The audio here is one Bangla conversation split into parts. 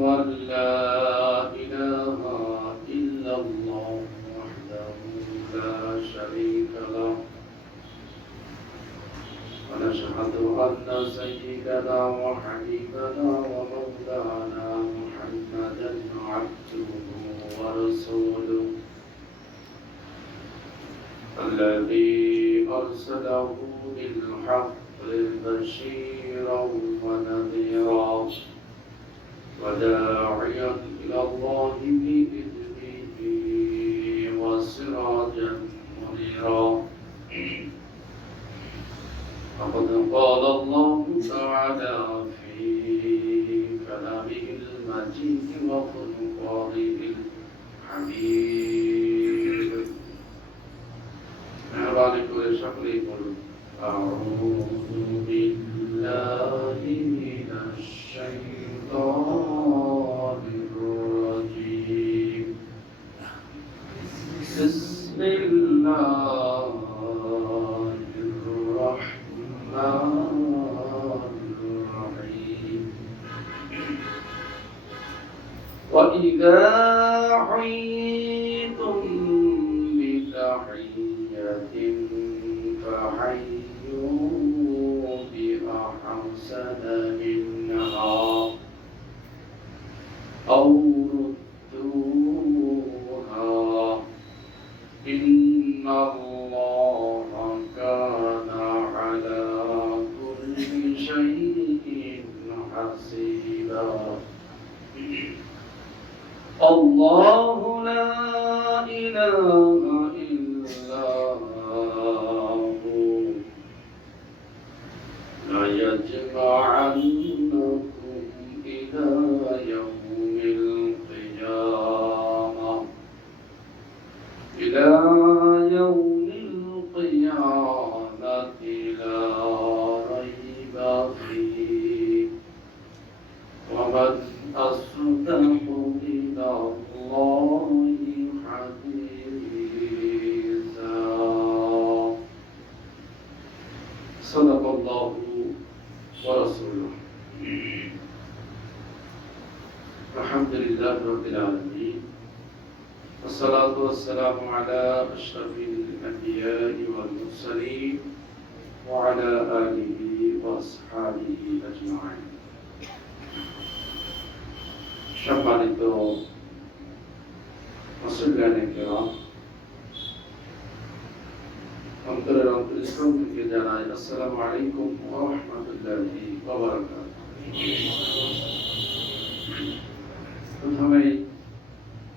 أن لا إله إلا الله وحده لا شريك له ونشهد أن سيدنا وحبيبنا ومولانا محمدا عبده ورسوله الذي أرسله بالحق بشيرا ونذيرا وداعيا إلى الله بإذنه وسراجا منيرا فقد قال الله تعالى في كلامه المجيد وفرقانه الحميد مهرباني করে সকলেই বলুন أعوذ بالله من الشيطان الرجيم بسم الله وإذا حييتم بتحية فحيوا بأحسن منها أو ردوها إن الله كان على كل شيء حسيبا الله لا إله إلا هو ليجمعنكم إلى يوم القيامة إلى يوم القيامة لا ريب فيه ومن أصدق من الله حديثا صدق الله ورسوله الحمد لله رب العالمين والصلاة والسلام على أشرف الأنبياء والمرسلين وعلى آله وأصحابه أجمعين সম্মানিত মুসলিম কেরাম অন্তরের অন্তরস্থল থেকে জানাই আসসালামু আলাইকুম ওয়া রাহমাতুল্লাহি ওয়া বারাকাতুহু। প্রথমেই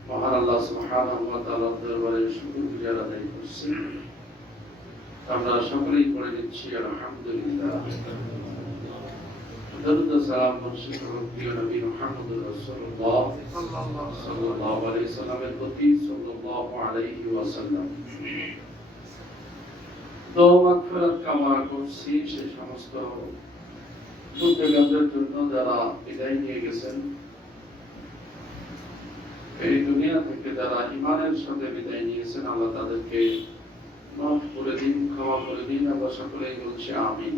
মহান আল্লাহ সুবহানাহু ওয়া তাআলার দরবারে শুকরিয়া আদায় করছি। আমরা সকলেই পড়ে দিচ্ছি আলহামদুলিল্লাহ। দরুদ ও সালাম বর্ষিত হোক প্রিয় নবী মুহাম্মদ রাসূলুল্লাহ সাল্লাল্লাহু আলাইহি সাল্লামের প্রতি সাল্লাল্লাহু আলাইহি ওয়াসাল্লাম। তো মাগফিরাত কামনা করছি সেই সমস্ত মুত্তাকিনদের জন্য যারা বিদায় নিয়ে গেছেন, এই দুনিয়া থেকে যারা ঈমানের সাথে বিদায় নিয়েছেন, আল্লাহ তাদেরকে মাফ করে দিন, ক্ষমা করে দিন। আমরা সকলেই বলছি আমিন।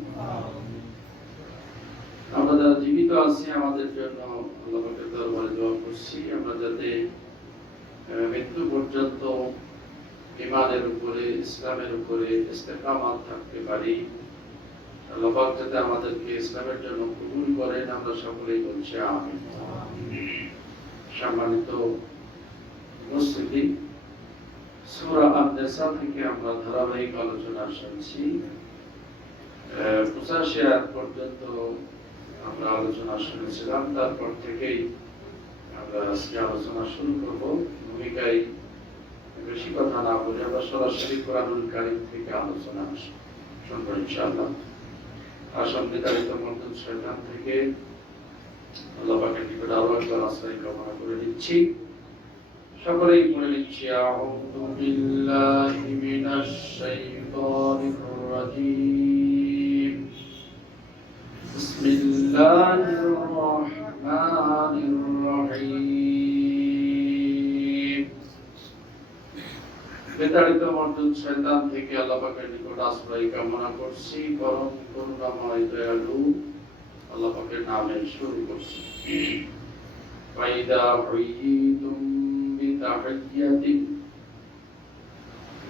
আমরা যারা জীবিত আছি আমাদের জন্য আল্লাহ পাকের দরবারে দোয়া করছি, আমরা যাতে মৃত্যু পর্যন্ত ঈমানের উপরে, ইসলামের উপরে ইস্তেকামাত থাকতে পারি। আল্লাহ পাক যাতে আমাদেরকে ইসলামের জন্য কবুল করেন, আমরা সকলেই বলছি আমিন। সম্মানিত উপস্থিতি, সূরা আন-নিসা থেকে আমরা ধারাবাহিক আলোচনা শুনছি। 85 আয়াত পর্যন্ত আমরা আলোচনা শুনেছিলাম। তারপর থেকেই আমরা আজকে আলোচনা শুরু করব। ভূমিকায় বেশি কথা না বলে আমরা সরাসরি কোরআনুল কারীম থেকে আলোচনা শুনবো ইনশাআল্লাহ। আসন বিতাড়িত মর্দুদ শয়তান থেকে আল্লাহ পাকের নিকট আরো একবার আশ্রয় কামনা করে দিচ্ছি। সকলেই পড়ে নিচ্ছি আউযু বিল্লাহি মিনাশ শাইতানির রাজীম। বিসমিল্লাহির রাহমানির রহিম। বিতাড়িত মর্দুদ শয়তান থেকে আল্লাহ পাকের নিকট আশ্রয় কামনা করছি। পরম করুণাময় দয়ালু আল্লাহ পাকের নামে শুরু করছি। ফাইদা হুইয়িতুম বিতাহিয়াতিন,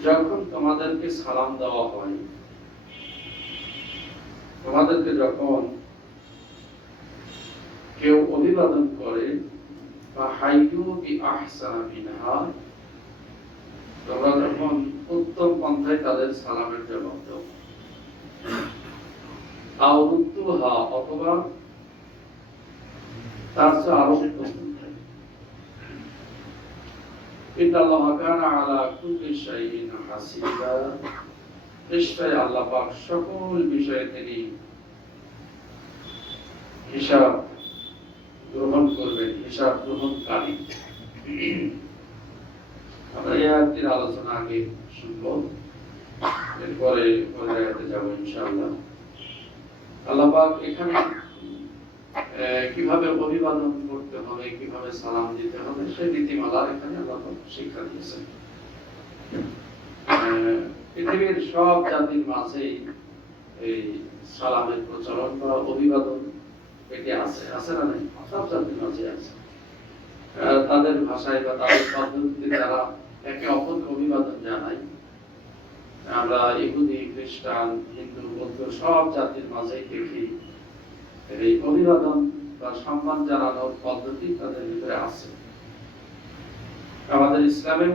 যখন তোমাদেরকে সালাম দেওয়া হয়, তোমাদেরকে যখন কেউ অভিবাদন করে, বা হাইয়ু বিআহসানা মিনহা, তোমরা যখন উত্তম পন্থায় তাদের সালামের জবাব দাও, আও রুদ্দুহা, অথবা তার চেয়ে আরো উত্তম পন্থায়। ইন্নাল্লাহা কানা আলা কুল্লি শাইইন হাসিবা, নিশ্চয় আল্লাহ পাক সকল বিষয়ে তিনি হিসাব গ্রহণ করবেন, হিসাব গ্রহণকারী। আমরা এই আয়াতটির আলোচনা আগে শুনবো, এরপরে আয়াতে যাবো ইনশাআল্লাহ। আল্লাহ পাক এখানে কিভাবে অভিবাদন করতে হবে, কিভাবে সালাম দিতে হবে, সেই নীতিমালা এখানে আল্লাহ পাক শিক্ষা দিয়েছেন। পৃথিবীর সব জাতির মাঝেই এই সালামের প্রচলন বা অভিবাদন এটি আছে না নাই? সব জাতির মাঝে আছে। তাদের ভাষায় বা তাদের পদ্ধতিতে তারা একে অপরকে অভিবাদন জানায়। আমরা ইহুদি, খ্রিস্টান, হিন্দু, বৌদ্ধ সব জাতির মাঝেই দেখি এই অভিবাদন বা সম্মান জানানোর পদ্ধতি তাদের ভিতরে আছে। আমাদের ইসলামে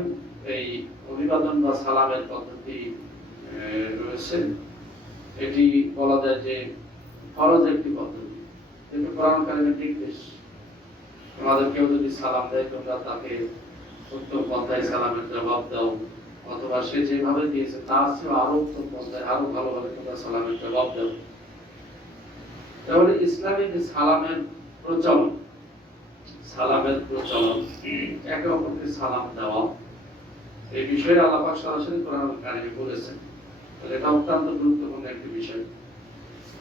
এই অভিবাদন বা সালামের পদ্ধতি রয়েছে। এটি বলা যায় যে ফরজ একটি পদ্ধতি, কিন্তু কোরআন কারিমের নির্দেশ, তোমাদের কেউ যদি সালাম দেয় তোমরা তাকে উত্তম পন্থায় সালামের জবাব দাও, অথবা সে যেভাবে দিয়েছে তার চেয়ে আরো উত্তম পন্থায় আরো ভালোভাবে তোমরা সালামের জবাব দাও। তাহলে ইসলামে যে সালামের প্রচলন, একে অপরকে সালাম দেওয়া, এই বিষয়ে আল্লাহ পাক সরাসরি কোরআন কারিমে বলেছেন। এটা অত্যন্ত গুরুত্বপূর্ণ একটি বিষয়।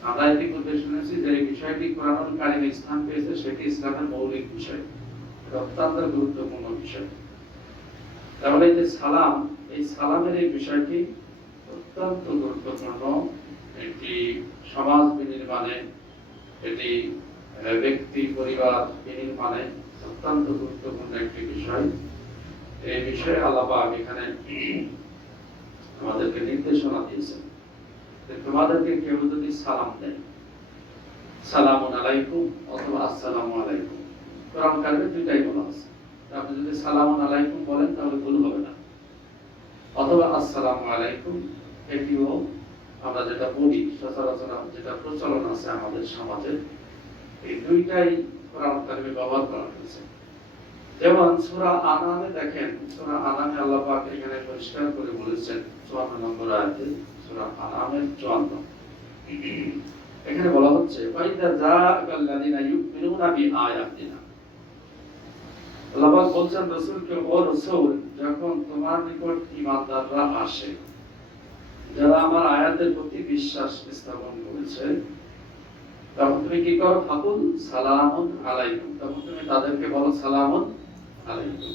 আমরা ইতিপূর্বে শুনেছি যে এই বিষয়টি কোরআন কারিমে স্থান পেয়েছে, সেটি ইসলামের মৌলিক বিষয়, এটা অত্যন্ত গুরুত্বপূর্ণ বিষয়। তাহলে এই যে সালাম, এই সালামের এই বিষয়টি অত্যন্ত গুরুত্বপূর্ণ। এটি সমাজ বিনির্মাণে, এটি ব্যক্তি পরিবার বিনির্মাণে অত্যন্ত গুরুত্বপূর্ণ একটি বিষয়। এই বিষয়ে আল্লাহ পাক এখানে আমাদেরকে নির্দেশনা দিয়েছেন। তোমাদেরকে কেউ যদি সালাম দেয়, সালামুন আলাইকুম অথবা আসসালামু আলাইকুম, কোরআন কারিমে দুইটাই বলা আছে। আপনি যদি সালামুন আলাইকুম বলেন তাহলে ভুল হবে না, অথবা আসসালামু আলাইকুম, এটিও আমরা যেটা বলি সচরাচর, যেটা প্রচলন আছে আমাদের সমাজে, এই দুইটাই কোরআন কারিমে ব্যবহার করা হয়েছে। যেমন সূরা আনামে দেখেন, সূরা আনামে আল্লাহ পাক এখানে পরিষ্কার করে বলেছেন 54 নম্বর আয়াতে, সূরা আনামের 54, এখানে বলা হচ্ছে ফাইদা জাআকাল্লাযিনা ইউমিনুনা বিআয়াতিনা। আল্লাহ পাক বলছেন রাসূলকে, ও রাসূল, যখন তোমার নিকট ঈমানদাররা আসে, যারা আমার আয়াতের প্রতি বিশ্বাস স্থাপন করেছে, তখন তুমি কি করো? ফাকুল সালামুন আলাইকুম, তখন তুমি তাদেরকে বলো সালামুন আলাইকুম।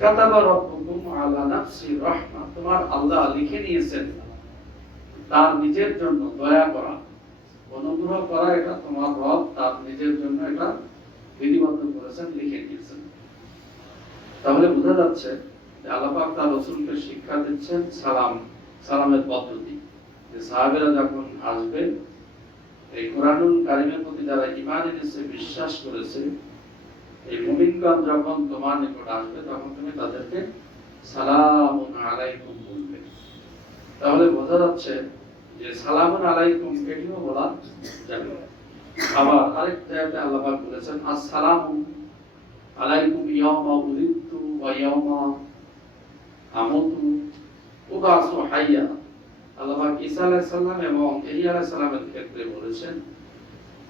কাতাবা রাব্বুকুম আলা নাফসি রাহমা, তোমার আল্লাহ লিখে নিয়েছেন তার নিজের জন্য দয়া করা, অনুগ্রহ করা, এটা তোমার রব তার নিজের জন্য এটা বিধিবদ্ধ করেছেন, লিখে নিয়েছেন। তাহলে বোঝা যাচ্ছে যে আল্লাহ পাক তার রাসূলকে শিক্ষা দিচ্ছেন সালামের পদ্ধতি, যে সাহাবীরা যখন আসবে, এই কোরআনুল কারিমের প্রতি যারা ঈমান এনেছে, বিশ্বাস করেছে, এই মুমিনগণ যখন তোমার নিকট আসবে, তখন তুমি তাদেরকে সালামুন আলাইকুম বলবে। তাহলে বোঝা যাচ্ছে যে সালামুন আলাইকুম এটিও বলা যাবে। আবার আরেকটা জায়গায় আল্লাহ পাক বলেছেন আসসালামু আলাইকুম ইয়াওমা উলিদতু ওয়া ইয়াওমা আমুতু ওয়া বাসু হাইয়া। আল্লাহ পাক ঈসা আলাইহিস সালাম এবং ইহইয়া আলাইহিস সালামের ক্ষেত্রে বলেছেন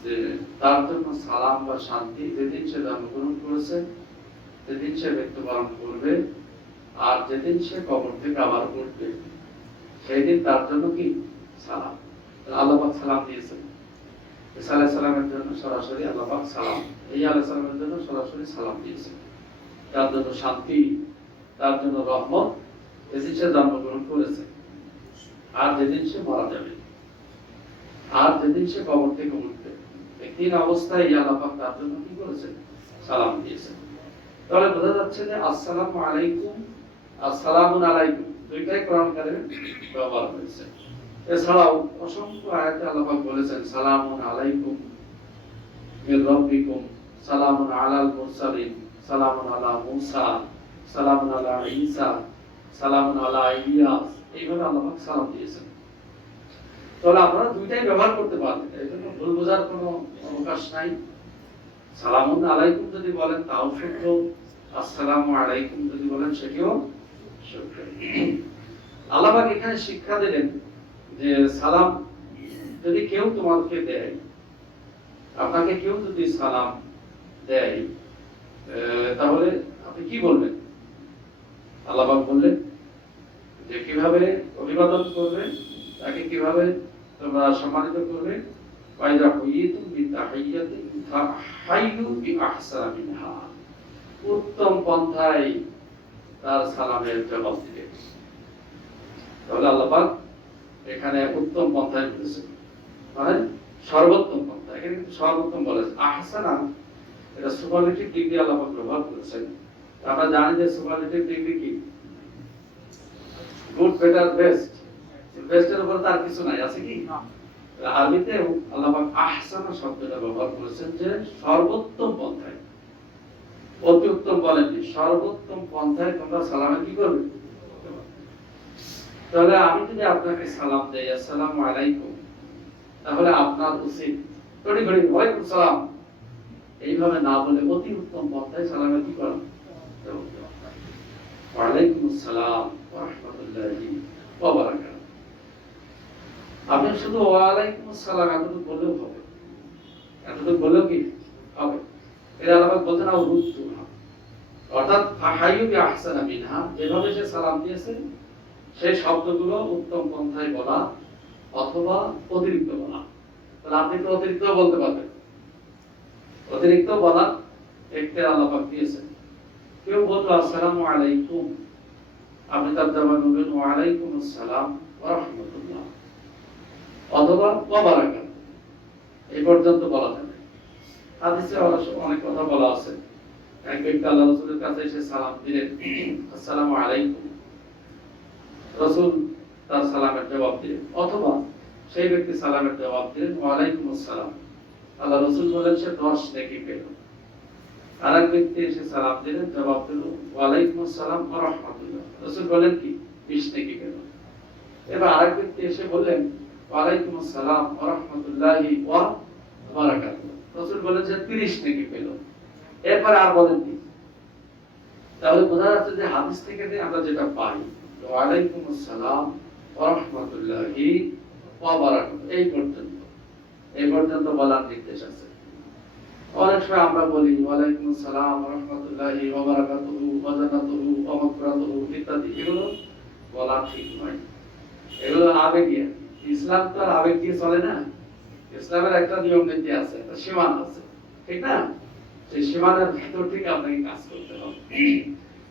যে তার জন্য সালাম বা শান্তি, যেদিন সে জন্মগ্রহণ করেছে সেদিন সে মৃত্যুবরণ করবে, আর যেদিন সে কবর থেকে আবার উঠবে সেই দিন তার জন্য কি সালাম। আল্লাহ পাক সালাম দিয়েছেন ঈসা আলাইহিস সালামের জন্য সরাসরি, আল্লাহ পাক সালাম ইহইয়া আলাইহিস সালামের জন্য সরাসরি সালাম দিয়েছেন, তার জন্য শান্তি, তার জন্য রহমত, যেদিন সে জন্মগ্রহণ করেছে, আর যেদিন সে মারা যাবে, আর যেদিন সে কবর থেকে উঠবে, এই তিন অবস্থায় আল্লাহ পাক তার জন্য কি করেছেন? সালাম দিয়েছেন। তাহলে বোঝা যাচ্ছে যে আসসালামু আলাইকুম, আসসালামু আলাইকুম দুইটাই কোরআন কারিমে ব্যবহার হয়েছে। এছাড়াও অসংখ্য আয়াতে আল্লাহ পাক বলেছেন সালামুন আলাইকুম মির রাব্বিকুম, সালামুন আলাল মুরসালিন, সালামুন আলা মূসা, সালামুন আলা ঈসা, সালামুন আলা ইলিয়াস। এইভাবে আল্লাহ পাক সালাম দিয়েছেন। তাহলে আপনারা দুইটাই ব্যবহার করতে পারবেন, এর জন্য ভুল বোঝার কোনো অবকাশ নাই। সালামুন আলাইকুম যদি বলেন তাও শুদ্ধ, আসসালামু আলাইকুম যদি বলেন সেটিও শুদ্ধ। আল্লাহ পাক এখানে শিক্ষা দিলেন যে সালাম যদি কেউ তোমাকে দেয়, আপনাকে কেউ যদি সালাম দেয়, তাহলে আপনি কি বলবেন? আল্লাহ পাক বললেন যে কিভাবে অভিবাদন করবে, তাকে কিভাবে তোমরা সম্মানিত করবে। ওয়াইদা হুইয়িতুম বিতাহিয়্যাতিন ফাহাইয়ু বিআহসানা মিনহা, উত্তম পন্থায় তার সালামের জবাব দিবে। তাহলে আল্লাহ পাক এখানে উত্তম পন্থায় বলেছেন, মানে সর্বোত্তম পন্থা। এখানে কিন্তু সর্বোত্তম বলেছে। আহসানা এটা সুপারলেটিভ ডিগ্রি আল্লাহ পাক ব্যবহার করেছেন। আমরা জানি যে সুপারলেটিভ ডিগ্রি কি? Good, better, best. বেস্টের উপর তার কিছু নাই, আছে কি? আরবিতে আল্লাহ পাক আহসানা শব্দটা ব্যবহার করেছেন যে সর্বোত্তম পন্থায়। অতি উত্তম বলেননি, সর্বোত্তম পন্থায় তোমরা সালামে কি করবে? তাহলে আমি যদি আপনাকে সালাম দেই আসসালামু আলাইকুম, তাহলে আপনার উচিত তড়ি ঘড়ি ওয়ালাইকুম সালাম এইভাবে না বলে অতি উত্তম পন্থায় সালামে কি করা? ওয়ালাইকুম আসসালাম ওয়া রাহমাতুল্লাহি ওয়া বারাকাতুহু। আপনি শুধু ওয়ালাইকুম আসসালাম এতটুকু বললেও হবে, এতটুকু বললেও কি হবে? এর আলাদা বলতে না রুদ্দু, অর্থাৎ ফাহাইয়ু বিআহসানা মিনহা, যেভাবে সে সালাম দিয়েছে সেই শব্দগুলো উত্তম পন্থায় বলা অথবা অতিরিক্ত বলা। তাহলে আপনি তো অতিরিক্ত বলতে পারবেন, অতিরিক্ত বলা একটা আল্লাহ পাক দিয়েছেন। কেউ বললো আসসালামু আলাইকুম, আপনি তার জবাবে বলবেন ওয়া আলাইকুম আসসালাম ওয়া রাহমাতুল্লাহ অথবা ওয়া বারাকাতুহু, এই পর্যন্ত বলা যাবে। হাদিসে অনেক কথা বলা আছে। এক ব্যক্তি আল্লাহ রাসূলের কাছে এসে সালাম দিলেন, আসসালামু আলাইকুম, রাসূল তার সালামের জবাব দিলেন, অথবা সেই ব্যক্তি সালামের জবাব দিলেন ওয়া আলাইকুম আসসালাম, আল্লাহ রাসূল বলেন সে 10 নেকি পেল। আরেক ব্যক্তি এসে সালাম দিলেন, জবাব দিল ওয়া আলাইকুম আসসালাম ওয়া রাহমাতুল্লাহ, রাসূল বলেন কি 20 নেকি পেল। এবার আরেক ব্যক্তি এসে বললেন ওয়া আলাইকুম আসসালাম ওয়া রাহমাতুল্লাহি ওয়া বারাকাতুহু, রাসূল বলেন যে 30 নেকি পেল। এরপর আর বলেন কি? তাহলে বোঝা যাচ্ছে যে হাদিস থেকে আমরা যেটা পাই ওয়া আলাইকুম আসসালাম ওয়া রাহমাতুল্লাহি ওয়া বারাকাতুহু এই পর্যন্ত বলার নির্দেশ আছে। অনেক সময় আমরা বলি ওয়া আলাইকুম আসসালাম ওয়া রাহমাতুল্লাহি ওয়া বারাকাতুহু ওয়া জান্নাতুহু ওয়া মাগফিরাতুহু ইত্যাদি, এগুলো বলা ঠিক নয়, এগুলো আবেগীয়। ইসলাম তো আর আবেগ দিয়ে চলে না। ইসলামের একটা নিয়ম নীতি আছে, একটা সীমানা আছে, ঠিক না? সেই সীমানার ভিতর থেকে আপনাকে কাজ করতে হবে।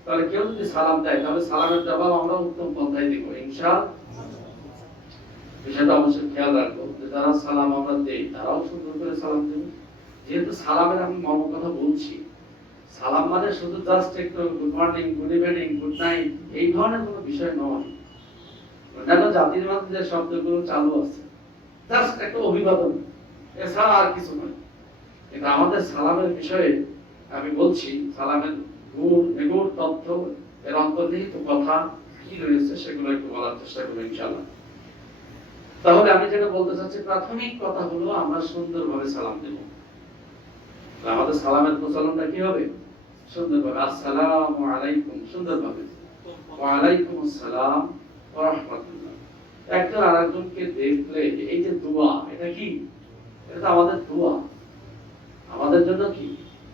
তাহলে কেউ যদি সালাম দেয় তাহলে সালামের জবাব আমরা উত্তম পন্থায় দিব ইনশাআল্লাহ। বিষয়টা অবশ্যই খেয়াল রাখবো যে যারা সালাম আমরা দেই তারাও সুন্দর করে সালাম দেবে। যেহেতু সালামের আমি মর্ম কথা বলছি, সালাম মানে শুধু জাস্ট একটু good morning, good evening, good night এই ধরনের কোনো বিষয় নয়। অন্যান্য জাতির মধ্যে যে শব্দগুলো চালু আছে জাস্ট একটা অভিবাদন, এছাড়া আর কিছু নয়। কিন্তু আমাদের সালামের বিষয়ে আমি বলছি, সালামের নিগুড় তথ্য, এর অন্তর্নিহিত কথা কি রয়েছে সেগুলো একটু বলার চেষ্টা করবো ইনশাআল্লাহ। তাহলে আমি যেটা বলতে চাচ্ছি, প্রাথমিক কথা হলো আমরা সুন্দরভাবে সালাম দেব। আমাদের সালামের প্রচলনটা কি হবে? সুন্দরভাবে আসসালামু আলাইকুম, সুন্দরভাবে ওয়া আলাইকুম আসসালাম ওয়া রাহমাতুল্লাহ। একজন আরেকজনকে দেখলে এই যে দোয়া, এটা কি? এটা আমাদের দোয়া, আমাদের জন্য কি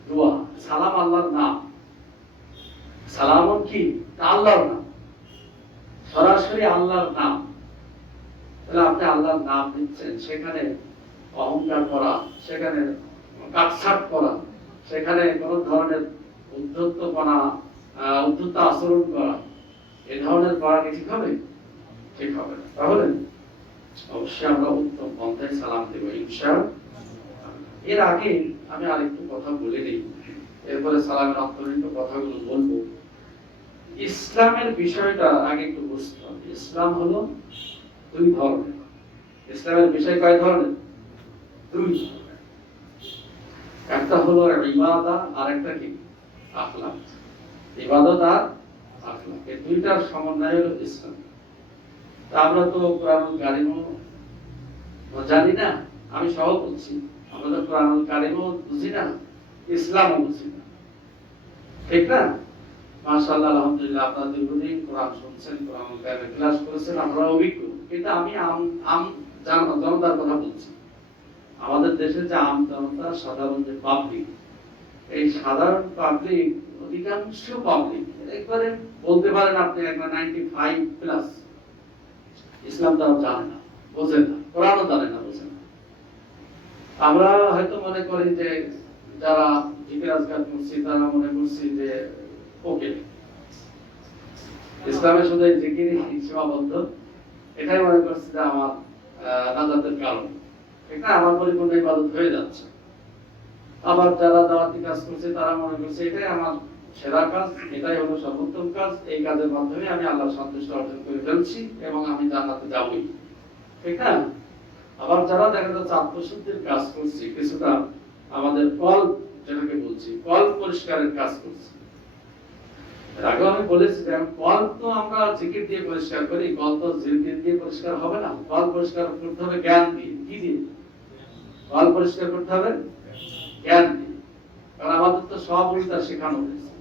দোয়া। সালাম আল্লাহর নাম, সালামুন কি আল্লাহর নাম, সরাসরি আল্লাহর নাম। তাহলে আপনি আল্লাহর নাম দিচ্ছেন, সেখানে অহংকার করা, সেখানে কাটছাট করা, সেখানে কোন ধরনের উদ্ধত্তপনা, উদ্ধত্ত আচরণ করা, এই ধরনের করা কি ঠিক হবে? ঠিক হবে না। তাহলে অবশ্যই আমরা উত্তম পন্থায় সালাম দেব ইনশাআল্লাহ। এর আগে আমি আরেকটু কথা বলে নিই, এরপরে সালামের অন্তর্নিহিত কথাগুলো বলবো। ইসলামের বিষয়টা আগে একটু বুঝতে হবে। ইসলাম হলো দুই ধরনের। ইসলামের বিষয় কয় ধরনের? দুই। একটা হলো ইবাদত আর একটা কি আখলাক। ইবাদত আর আখলাক, এই দুইটার সমন্বয় হলো ইসলাম। তা আমরা তো কোরআনুল কারীমও জানি না, আমি সহ বলছি, আমরা তো কোরআনুল কারীমও বুঝি না, ইসলামও বুঝি না, ঠিক না? মাশাআল্লাহ, আলহামদুলিল্লাহ, আপনারা দীর্ঘদিন কোরআন শুনছেন, কোরআনুল কারীম ক্লাস করেছেন, আপনারা অভিজ্ঞ। কিন্তু আমি জনতার কথা বলছি। আমাদের দেশে যে আম জনতা, সাধারণ যে পাবলিক, এই সাধারণ পাবলিক, অধিকাংশ পাবলিক একবারে বলতে পারেন আপনি একটা 95+ ইসলাম তারা জানে না, বোঝে না, কোরআনও জানে না, বোঝে না। আমরা হয়তো মনে করি যে যারা জিকির আজকার করছি তারা মনে করছি যে ওকে, ইসলামের শুধু জিকিরই সীমাবদ্ধ, এটাই মনে করছি যে আমার নাজাতের কারণ, ঠিক না? আমার পরিপূর্ণ ইবাদত হয়ে যাচ্ছে। আবার যারা দাওয়াতি কাজ করছে তারা মনে করছে এটাই আমার সেরা কাজ, এটাই হলো সর্বোত্তম কাজ, এই কাজের মাধ্যমে আমি আল্লাহর সন্তুষ্টি অর্জন করে ফেলছি এবং আমি জান্নাতে যাবই, ঠিক না? আবার যারা দেখা যাচ্ছে আত্মশুদ্ধির কাজ করছে, কিছুটা আমাদের কল, যেটাকে বলছি কল পরিষ্কারের কাজ করছে। এর আগে আমি বলেছি যে কল তো আমরা জিকির দিয়ে পরিষ্কার করি, কল তো জিকির দিয়ে পরিষ্কার হবে না। কল পরিষ্কার করতে হবে জ্ঞান দিয়ে। কি দিয়ে কল পরিষ্কার করতে হবে? জ্ঞান দিয়ে। কারণ আমাদের তো সব উল্টা শেখানো হয়েছে,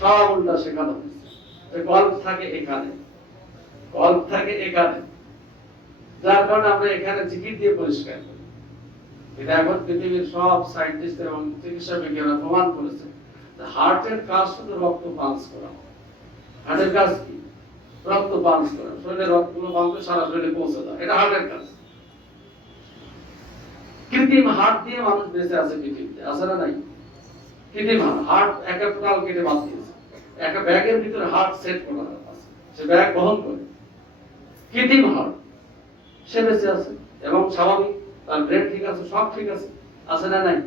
সব উল্টা শেখানো হয়েছে। কল থাকে এখানে, কল থাকে এখানে, যার কারণে আমরা এখানে জিকির দিয়ে পরিষ্কার করি। এটা এখন পৃথিবীর সব সায়েন্টিস্ট এবং চিকিৎসা বিজ্ঞানীরা প্রমাণ করেছে যে হার্টের কাজ শুধু রক্ত পাঞ্চ করা। হার্টের কাজ কি? রক্ত পাঞ্চ করা, শরীরে রক্তগুলো পাঞ্চ সারা শরীরে পৌঁছে দেয়, এটা হার্টের কাজ। কৃত্রিম হার্ট দিয়ে মানুষ বেঁচে আছে পৃথিবীতে, আছে না নাই? কৃত্রিম হার্ট একটা টোটাল কেটে বাদ দিয়েছে, একটা ব্যাগের ভিতরে হার্ট সেট করা আছে, সে ব্যাগ বহন করে। কৃত্রিম হার্ট, সে বেঁচে আছে এবং স্বাভাবিক, তার ব্রেন ঠিক আছে, সব ঠিক আছে, আছে না নাই?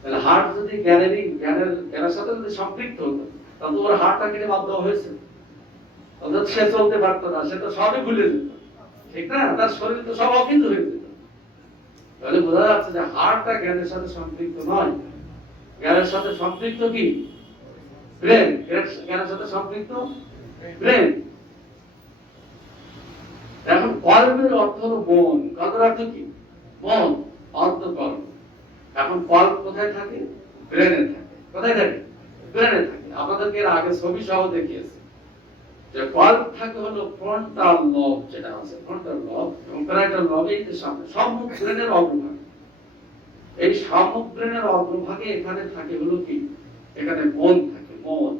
তাহলে হার্ট যদি জ্ঞানের সাথে যদি সম্পৃক্ত হতো, তাহলে ওর হার্টটা কেটে বাদ দেওয়া হয়েছে, অর্থাৎ সে চলতে পারতো না, সে তো সবই ভুলে যেত, ঠিক না? তার শরীর তো সব অকেন্দ্র হয়ে যেত। তাহলে বোঝা যাচ্ছে যে হার্টটা জ্ঞানের সাথে সম্পৃক্ত নয়, জ্ঞানের সাথে সম্পৃক্ত কি? ব্রেন। জ্ঞানের সাথে সম্পৃক্ত ব্রেন। এখন কলবের অর্থ হলো মন, কলবের অর্থ কি? মন, অন্তঃকরণ। এখন কল কোথায় থাকে? ব্রেনে থাকে। কোথায় থাকে? ব্রেনে থাকে। আপনাদেরকে এর আগে ছবি সহ দেখিয়েছি যে কল থাকে হলো ফ্রন্টাল লব, যেটা আছে ফ্রন্টাল লব এবং প্যারাইটাল লব, এই যে সামনে সম্মুখ ব্রেনের অগ্রভাগ। এই সম্মুখ ব্রেনের অগ্রভাগে এখানে থাকে হলো কি? এখানে মন থাকে, মন।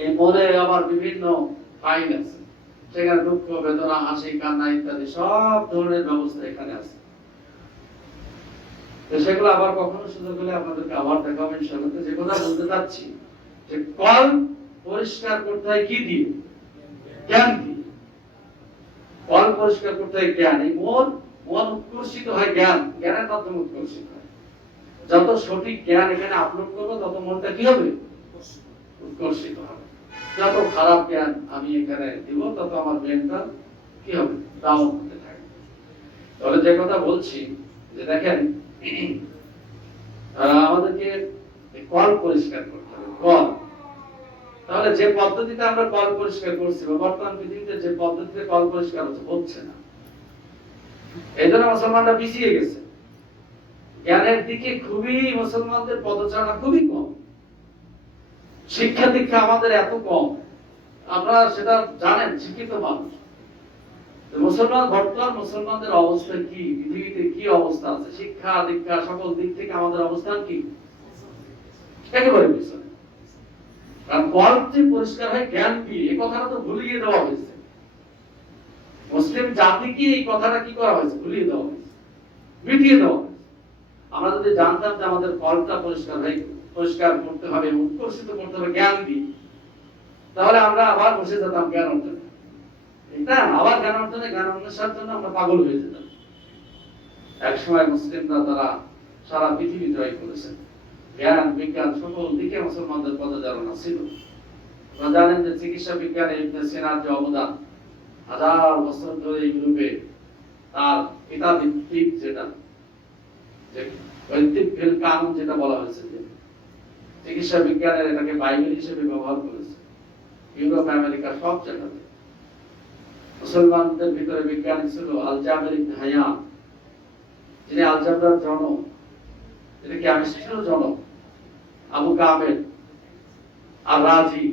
এই মনে আবার বিভিন্ন ফাইল আছে, সেখানে দুঃখ, বেদনা, হাসি, কান্না ইত্যাদি সব ধরনের ব্যবস্থা এখানে আছে। সেগুলো আবার কখনো সুযোগ হলে আপনাদেরকে আবার দেখাবো ইনশাআল্লাহ। যে কথা বলতে চাচ্ছি যে কল পরিষ্কার করতে হয় কি দিয়ে? জ্ঞান দিয়ে। কল পরিষ্কার করতে হয় জ্ঞান। এই মন উৎকর্ষিত হয় জ্ঞান, জ্ঞানের মাধ্যমে উৎকর্ষিত হয়। যত সঠিক জ্ঞান এখানে আপলোড করবো তত মনটা কি হবে? উৎকর্ষিত হবে। যত খারাপ জ্ঞান আমি এখানে দিব তত আমার ব্রেনটা কি হবে? ডাউন হতে থাকবে। তাহলে যে কথা বলছি যে দেখেন, আমাদেরকে কল পরিষ্কার করতে হবে, কল। তাহলে যে পদ্ধতিতে আমরা কল পরিষ্কার করছি, বর্তমান পৃথিবীতে যে পদ্ধতিতে কল পরিষ্কার হচ্ছে না, এই জন্য মুসলমানরা পিছিয়ে গেছে। জ্ঞানের দিকে খুবই মুসলমানদের পদচারণা খুবই কম। শিক্ষা দীক্ষা আমাদের এত কম, আপনারা সেটা জানেন, শিক্ষিত মানুষ। বর্তমান মুসলমানদের অবস্থা কি, পৃথিবীতে কি অবস্থা আছে, শিক্ষা দীক্ষা সকল দিক থেকে আমাদের অবস্থান কি? একেবারে পিছনে। কারণ কল যে পরিষ্কার হয় জ্ঞান দিয়ে, এই কথাটা তো ভুলিয়ে দেওয়া হয়েছে। মুসলিম জাতিকে এই কথাটা কি করা হয়েছে? ভুলিয়ে দেওয়া হয়েছে, মিটিয়ে দেওয়া হয়েছে। আমরা যদি জানতাম যে আমাদের কলটা পরিষ্কার করতে হবে, উৎকর্ষিত করতে হবে জ্ঞান দিয়ে, তাহলে আমরা আবার বসে যেতাম জ্ঞান অর্জনে, ঠিক না? আবার জ্ঞান অর্জনে, জ্ঞান অন্বেষণের জন্য আমরা পাগল হয়ে যেতাম। একসময় মুসলিমরা তারা সারা পৃথিবী জয় করেছেন। জ্ঞান বিজ্ঞান সকল দিকে মুসলমানদের পদচারণা ছিল। আপনারা জানেন যে চিকিৎসা বিজ্ঞানে ইবনে সিনার যে অবদান, 1000 বছর ধরে ইউরোপে তার কিতাবিক যেটা যে বৈদিক কানুন যেটা বলা হয়েছে, যে চিকিৎসা বিজ্ঞানের এটাকে বাইবেল হিসেবে ব্যবহার করেছে ইউরোপ আমেরিকা সব জায়গাতে। মুসলমানদের ভিতরে বিজ্ঞানী ছিল আলজাবের ইবনে হায়ান, যিনি আলজাবরার জনক, যিনি কেমিস্ট্রির জনক, আবু কামেল আর রাজি,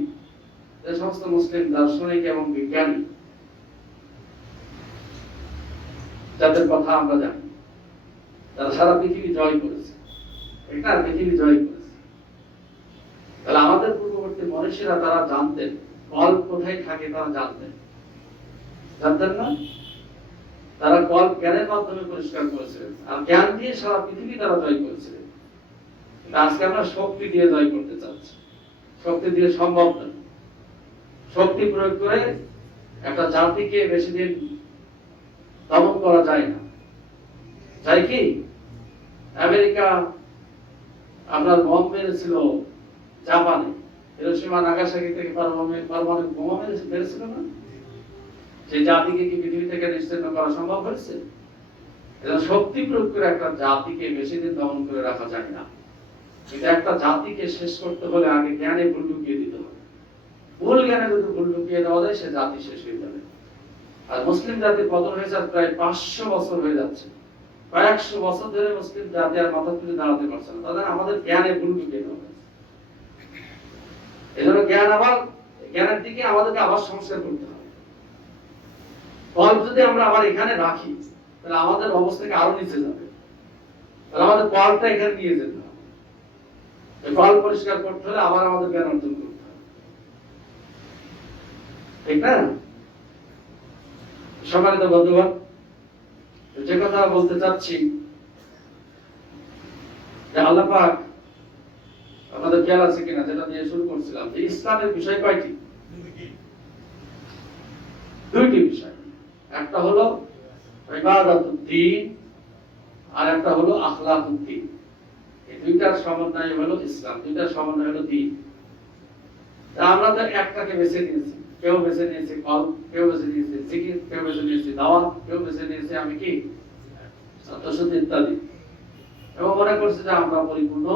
এই সমস্ত মুসলিম দার্শনিক এবং বিজ্ঞানী যাদের কথা আমরা জানি, তারা সারা পৃথিবী জয় করেছে, একটা পৃথিবী জয় করেছে। তাহলে আমাদের পূর্ববর্তী মনীষীরা তারা জানতেন কল কোথায় থাকে, তারা জানতেন না? তারা কল জ্ঞানের মাধ্যমে পরিষ্কার করেছিলেন, আর জ্ঞান দিয়ে সারা পৃথিবী তারা জয় করেছিলেন। আজকে আমরা শক্তি দিয়ে জয় করতে চাচ্ছি, শক্তি দিয়ে সম্ভব নয়। শক্তি প্রয়োগ করে একটা জাতিকে বেশি দিন দমন করা যায় না। যায় কি? আমেরিকা আপনার বম মেরেছিল জাপানে, হিরোশিমা নাগাসাকি থেকে পারমাণবিক বোমা মেরেছিল না? সেই জাতিকে কি পৃথিবী থেকে নিশ্চিহ্ন করা সম্ভব হয়েছে? শক্তি প্রয়োগ করে একটা জাতিকে বেশি দিন দমন করে রাখা যায় না। কিন্তু একটা জাতিকে শেষ করতে হলে আগে জ্ঞানে ভুল ঢুকিয়ে দিতে হবে। ভুল জ্ঞানে যদি ভুল ঢুকিয়ে দেওয়া যায়, সে জাতি শেষ হয়ে যাবে। আর মুসলিম জাতির পতন হয়েছে প্রায় 500 বছর হয়ে যাচ্ছে। কয়েকশো বছর ধরে মুসলিম জাতি আর মাথা তুলে দাঁড়াতে পারছে না। তাদের আমাদের জ্ঞানে ভুল ঢুকিয়ে দেওয়া হয়েছে। এই জন্য জ্ঞানের দিকে আমাদেরকে আবার সংস্কার করতে হবে। কল যদি আমরা আবার এখানে রাখি, তাহলে আমাদের অবস্থাকে আরো নিচে যাবে। তাহলে আমাদের কলটা এখানে নিয়ে যেতে হবে। কল পরিষ্কার করতে হলে আবার আমাদের জ্ঞান অর্জন করতে হবে, ঠিক না? সম্মানিত বন্ধুগণ, যে কথা বলতে চাচ্ছি, যে আল্লাহ পাক আমাদের খেয়াল আছে কিনা, যেটা দিয়ে শুরু করছিলাম, যে ইসলামের বিষয় কয়টি? দুইটি বিষয়। একটা হলো ইবাদাতুদ্দিন আর একটা হলো আখলাকুদ্দিন। এই দুইটার সমন্বয় হলো ইসলাম, দুইটার সমন্বয় হলো দ্বীন। আমরা তো একটাকে বেছে নিয়েছি। কেউ বেছে নিয়েছে কল, কেউ বেছে নিয়েছে জিকির, কেউ বেছে নিয়েছে দাওয়াত, কেউ বেছে নিয়েছে আমি কি সত্যসত্যি ইত্যাদি, এবং মনে করছে যে আমরা পরিপূর্ণ,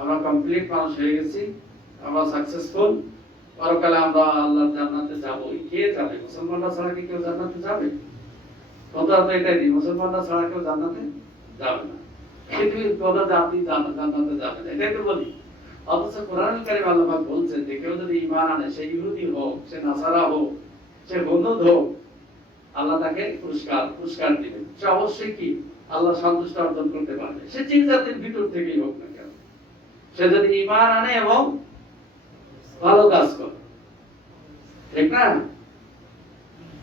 আমরা কমপ্লিট মানুষ হয়ে গেছি, আমরা সাকসেসফুল, পরকালে আমরা আল্লাহর জান্নাতে যাবই। কে যাবে? মুসলমানরা ছাড়া কি কেউ জান্নাতে যাবে? কথা তো এটাই নেই, মুসলমানরা ছাড়া কেউ জান্নাতে যাবে না। পৃথিবীর কোনো জাতি জান্নাতে যাবে না, এটাই তো বলি। অথচ কোরআনুল কারীম আল্লাহ পাক বলছেন যে কেউ যদি ঈমান আনে, সে ইহুদি হোক, সে নাসারা হোক, সে বৌদ্ধ হোক, আল্লাহ তাকে পুরস্কার দিবেন। সে অবশ্যই কি আল্লাহ সন্তুষ্ট অর্জন করতে পারবে, সে যে জাতির ভিতর থেকেই হোক না কেন। সে যদি ঈমান আনে এবং ভালো কাজ করে, ঠিক না?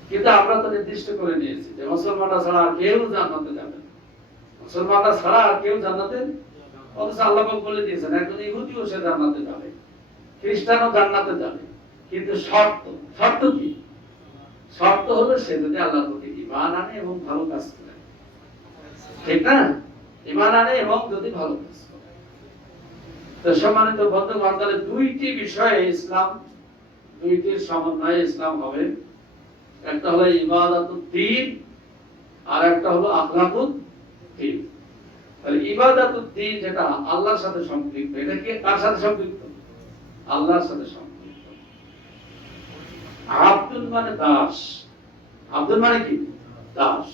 কিন্তু আমরা তো নির্দিষ্ট করে নিয়েছি যে মুসলমানরা ছাড়া আর কেউ জান্নাতে যাবে না, মুসলমানরা ছাড়া আর কেউ জান্নাতে। অথচ আল্লাহ পাক বলে দিয়েছেন একজন ইহুদিও সে জান্নাতে যাবে, খ্রিস্টানও জান্নাতে যাবে, কিন্তু শর্ত কি? শর্ত হলো সে যদি আল্লাহর প্রতি ঈমান আনে এবং ভালো কাজ করে, ঠিক না? ঈমান আনে এবং যদি ভালো কাজ করে। তো সম্মানিত বন্ধুগণ, তাহলে দুইটি বিষয়ে ইসলাম, দুইটির সমন্বয়ে ইসলাম হবে। একটা হলো ইবাদাতুদ্দিন আর একটা হলো আখলাকুদ্দিন। তাহলে ইবাদাতুদ্দিন যেটা আল্লাহর সাথে সম্পৃক্ত, এটা কি কার সাথে সম্পৃক্ত? আল্লাহর সাথে সম্পৃক্ত। আব্দুল মানে দাস, আব্দুল মানে কি? দাস।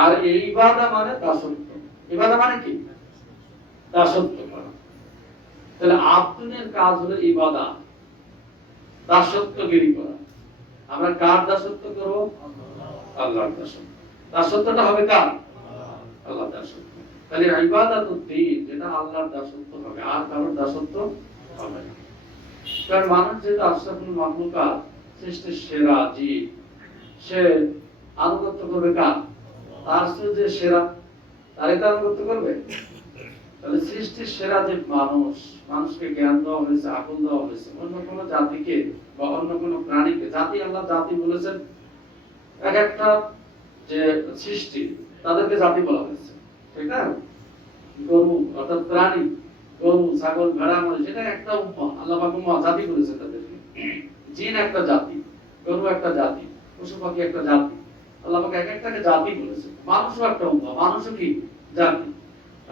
আর ইবাদা মানে দাসত্ব। ইবাদা মানে কি? দাসত্ব করা। তাহলে আব্দুলের কাজ হলো ইবাদা, দাসত্বগিরি করা। আমরা কার দাসত্ব করব? আল্লাহর দাসত্ব। দাসত্বটা হবে কার? আল্লাহর দাসত্ব। তাহলে ইবাদাতুদ্দিন যেটা আল্লাহর দাসত্ব হবে, আর কারোর দাসত্ব হবে না। কারণ মানুষ যেটা আশরাফুল মাখলুকাত, সৃষ্টির সেরা জীব, সে আনুগত্য করবে কার? তার যে সেরা, তারই তো আনুগত্য করবে। তাহলে সৃষ্টির সেরা যে মানুষ, মানুষকে জ্ঞান দেওয়া হয়েছে, আকল দেওয়া হয়েছে, অন্য কোনো জাতিকে বা অন্য কোনো প্রাণীকে, জাতি আল্লাহ জাতি বলেছেন এক একটা যে সৃষ্টি, তাদেরকে জাতি বলা হয়েছে, ঠিক না? গরু অর্থাৎ প্রাণী, গরু, ছাগল, ভেড়া, মহিষ, এটা একটা উম্মাহ, আল্লাহ পাক উম্মাহ জাতি করেছে তাদেরকে। জিন একটা জাতি, গরু একটা জাতি, পশু পাখি একটা জাতি, আল্লাহ পাক এক একটাকে জাতি বলেছে। মানুষও একটা উম্মাহ, মানুষও কি জাতি।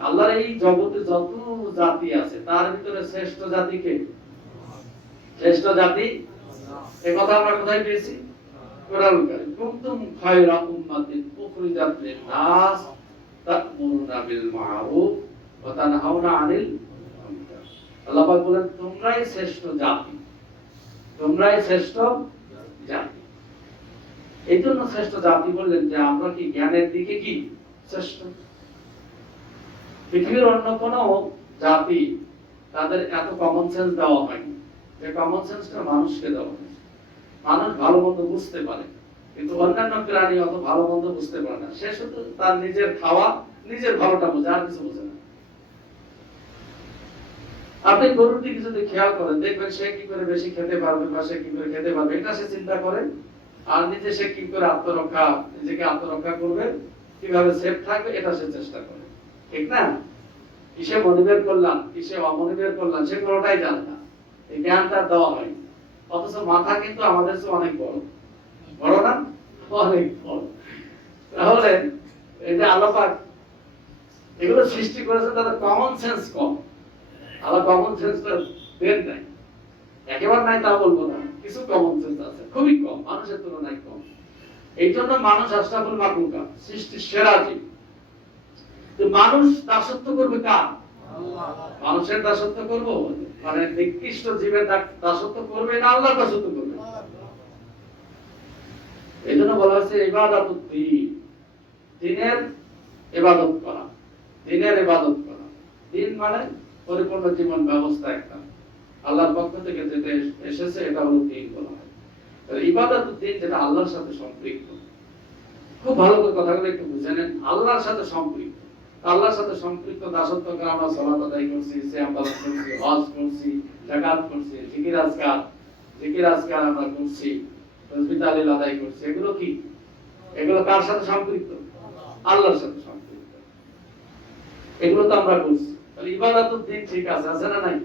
আল্লাহর এই জগতে যত জাতি আছে তার ভিতরে শ্রেষ্ঠ জাতি কে? শ্রেষ্ঠ জাতি এই কথা আমরা কোথায় পেয়েছি? কোরআন কারীম। কুনতুম খায়রা উম্মাতিন উখরিজাত লিন-নাস তা'মুরুনা বিল মা'রুফ ওয়া তানহাউনা আনিল মুনকার। আল্লাহ পাক বলেন তোমরাই শ্রেষ্ঠ জাতি, তোমরাই শ্রেষ্ঠ জাতি। এই জন্য শ্রেষ্ঠ জাতি বললেন যে আমরা কি জ্ঞানের দিকে কি শ্রেষ্ঠ। পৃথিবীর অন্য কোন জাতি তাদের এত কমন সেন্স দেওয়া হয়নি, যে কমন সেন্সটা মানুষকে দেওয়া হয়েছে। মানুষ ভালো মন্দ বুঝতে পারে, কিন্তু অন্যান্য প্রাণী অত ভালো মন্দ বুঝতে পারে না। সে শুধু তার নিজের খাওয়া, নিজের ভালোটা বোঝে, আর কিছু বোঝে না। আপনি গরুর দিকে যদি খেয়াল করেন, দেখবেন সে কি করে বেশি খেতে পারবে বা সে কি করে খেতে পারবে, এটা সে চিন্তা করে। আর নিজে সে কি করে আত্মরক্ষা, নিজেকে আত্মরক্ষা করবে, কিভাবে সেফ থাকবে, এটা সে চেষ্টা করে, ঠিক না? কিসে মনোনিবেশ করলাম, কিসে অমনোনিবেশ করলাম, সে কোনোটাই জানে না। এই জ্ঞানটা দেওয়া হয়। অথচ মাথা কিন্তু আমাদের চেয়ে অনেক বড়, বড় না? অনেক বড়। তাহলে এই যে আল্লাহ পাক এগুলো সৃষ্টি করেছে, তাদের কমন সেন্স কম। আল্লাহ কমন সেন্সটা দেন নাই, একেবারে নাই তা বলবো না, কিছু কমন সেন্স আছে, খুবই কম, মানুষের তুলনায় কম। এই জন্য মানুষ আশরাফুল মাখলুকা, সৃষ্টির সেরা জীব। তো মানুষ দাসত্ব করবে কার? মানুষের দাসত্ব করব, মানে নিকৃষ্ট জীবের দাসত্ব করবে না আল্লাহর দাসত্ব করবে? এই জন্য বলা হয়েছে ইবাদাতুদ দ্বীন, দ্বীনের ইবাদত করা, দ্বীনের ইবাদত করা। দ্বীন মানে পরিপূর্ণ জীবন ব্যবস্থা একটা, আল্লাহর পক্ষ থেকে যেটা এসেছে এটা হলো দ্বীন বলা হয়। তাহলে ইবাদাতুদ দ্বীন যেটা আল্লাহর সাথে সম্পৃক্ত। খুব ভালো করে কথাগুলো একটু বুঝে নেন। আল্লাহর সাথে সম্পৃক্ত, আল্লাহর সাথে সম্পৃক্ত দাসত্ব করে আমরা সালাত আদায় করছি, সিয়াম পালন করছি, হজ করছি, যাকাত করছি, জিকির আজকার আমরা করছি, তাসবিহ তাহলিল আদায় করছি। এগুলো কি? এগুলো কার সাথে সম্পৃক্ত? আল্লাহর সাথে সম্পৃক্ত। এগুলো তো আমরা করছি। তাহলে ইবাদাতুদ দ্বীন ঠিক আছে, আছে না নাই?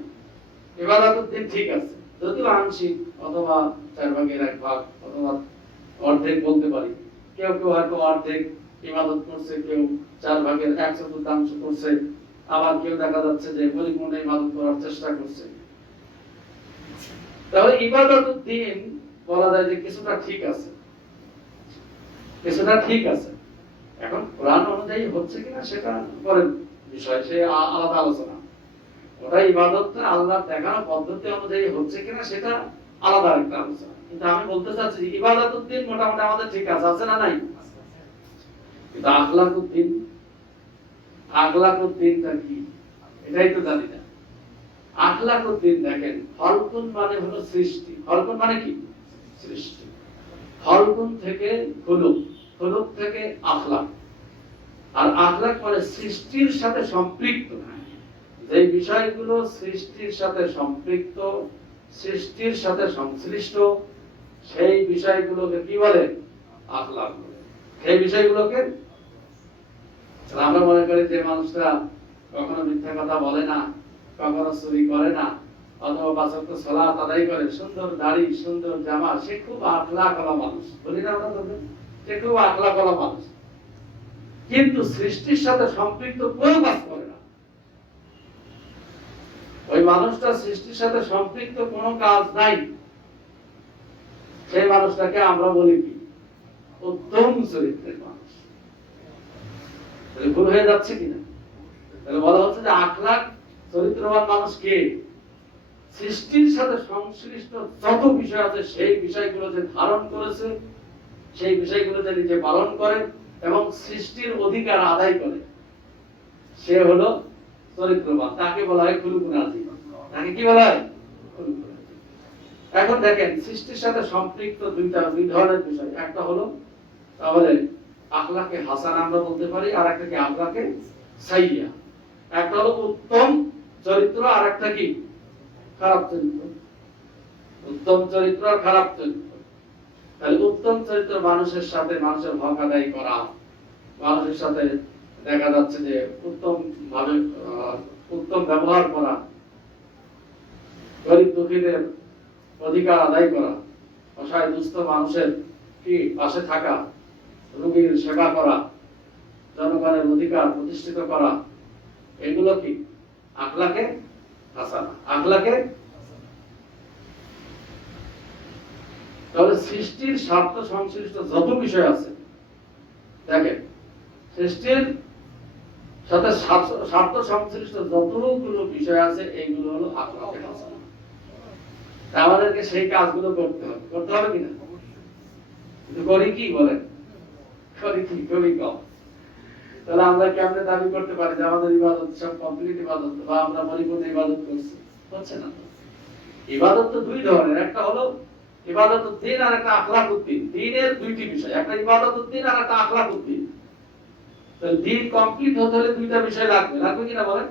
ইবাদাতুদ দ্বীন ঠিক আছে, যদিও আংশিক অথবা 4 ভাগের 1 ভাগ অথবা অর্ধেক বলতে পারি। কেউ কেউ হয়তো অর্ধেক ইবাদত করছে, কেউ 4 ভাগের 1/4 করছে, আবার কেউ দেখা যাচ্ছে যে পরিপূর্ণ ইবাদত করার চেষ্টা করছে। তাহলে ইবাদতুদ দ্বীন বলা যায় যে কিছুটা ঠিক আছে, কিছুটা ঠিক আছে। এখন কোরআন অনুযায়ী হচ্ছে কিনা সেটা পরের বিষয়, সে আলাদা আলোচনা। ওটা ইবাদতটা আল্লাহর দেখানো পদ্ধতি অনুযায়ী হচ্ছে কিনা সেটা আলাদা একটা আলোচনা। কিন্তু আমি বলতে চাচ্ছি ইবাদতুদ দ্বীন মোটামুটি আমাদের ঠিক আছে, আছে না নাই? কিন্তু আখলাকুদ দ্বীন, আখলাকুদ দ্বীনটা কি এটাই তো জানি না। আখলাকুদ দ্বীন দেখেন, খলকুন মানে হলো সৃষ্টি, খলকুন মানে কি? সৃষ্টি। খলকুন থেকে খুলুক, খুলুক থেকে আখলাক। আর আখলাক মানে সৃষ্টির সাথে সম্পৃক্ত, যে বিষয়গুলো সৃষ্টির সাথে সম্পৃক্ত, সৃষ্টির সাথে সংশ্লিষ্ট, সেই বিষয়গুলোকে কি বলে? আখলাক বলে। সেই বিষয়গুলোকে আমরা মনে করি যে মানুষটা কখনো মিথ্যা কথা বলে না, কখনো চুরি করে না, অথবা 5 ওয়াক্ত সালাত আদায় করে, সুন্দর দাড়ি, সুন্দর জামা, সে খুব আখলাকওয়ালা মানুষ, বলি না আমরা তোকে? সে খুব আখলাকওয়ালা মানুষ, কিন্তু সৃষ্টির সাথে সম্পৃক্ত কোনো কাজ করে না। ওই মানুষটা সৃষ্টির সাথে সম্পৃক্ত কোনো কাজ নাই, সেই মানুষটাকে আমরা বলি কি? উত্তম চরিত্রের মানুষ। ভুল হয়ে যাচ্ছে কিনা? তাহলে বলা হচ্ছে যে আখলাক চরিত্রবান মানুষ কে? সৃষ্টির সাথে সংশ্লিষ্ট যত বিষয় আছে সেই বিষয়গুলো যে ধারণ করেছে, সেই বিষয়গুলো যে নিজে পালন করে এবং সৃষ্টির অধিকার আদায় করে, সে হলো চরিত্রবান। তাকে বলা হয় খুলুকুন আজিম। তাকে কি বলা হয়? খুলুকুন আজিম। এখন দেখেন, সৃষ্টির সাথে সম্পৃক্ত দুই ধরনের বিষয়। একটা হলো তাহলে আখলাকে হাসান আমরা বলতে পারি, আর একটা কি আখলাকে সাইয়্যা। একটা হলো উত্তম চরিত্র, আর একটা কি? খারাপ চরিত্র। উত্তম চরিত্র আর খারাপ চরিত্র। তাহলে উত্তম চরিত্র মানুষের সাথে মানুষের হক আদায় করা, মানুষের সাথে দেখা যাচ্ছে যে উত্তম ভাবে উত্তম ব্যবহার করা, গরিব দুঃখীদের অধিকার আদায় করা, অসহায় দুস্থ মানুষের কি পাশে থাকা, রোগীর সেবা করা, জনগণের অধিকার প্রতিষ্ঠিত করা, এগুলো কি আখলাকে হাসানা, আখলাকে। তাহলে সৃষ্টির স্বার্থ সংশ্লিষ্ট যত বিষয় আছে, দেখেন সৃষ্টির সাথে স্বার্থ সংশ্লিষ্ট যতগুলো বিষয় আছে এইগুলো হলো আখলাকে হাসানা। আমাদেরকে সেই কাজগুলো করতে হবে, করতে হবে কিনা? কিন্তু করি কি বলেন? করি কি? করি কম। তাহলে আমরা কেমনে দাবি করতে পারি যে আমাদের ইবাদত সব কমপ্লিট ইবাদত বা আমরা পরিপূর্ণ ইবাদত করছি? হচ্ছে না। ইবাদত তো দুই ধরনের, একটা হলো ইবাদতুদ দ্বীন আর একটা আখলাকুদ দ্বীন। দ্বীনের দুইটি বিষয়, একটা ইবাদতুদ দ্বীন আর একটা আখলাকুদ দ্বীন। তাহলে দ্বীন কমপ্লিট হতে হলে দুইটা বিষয় লাগবে, লাগবে কিনা বলেন?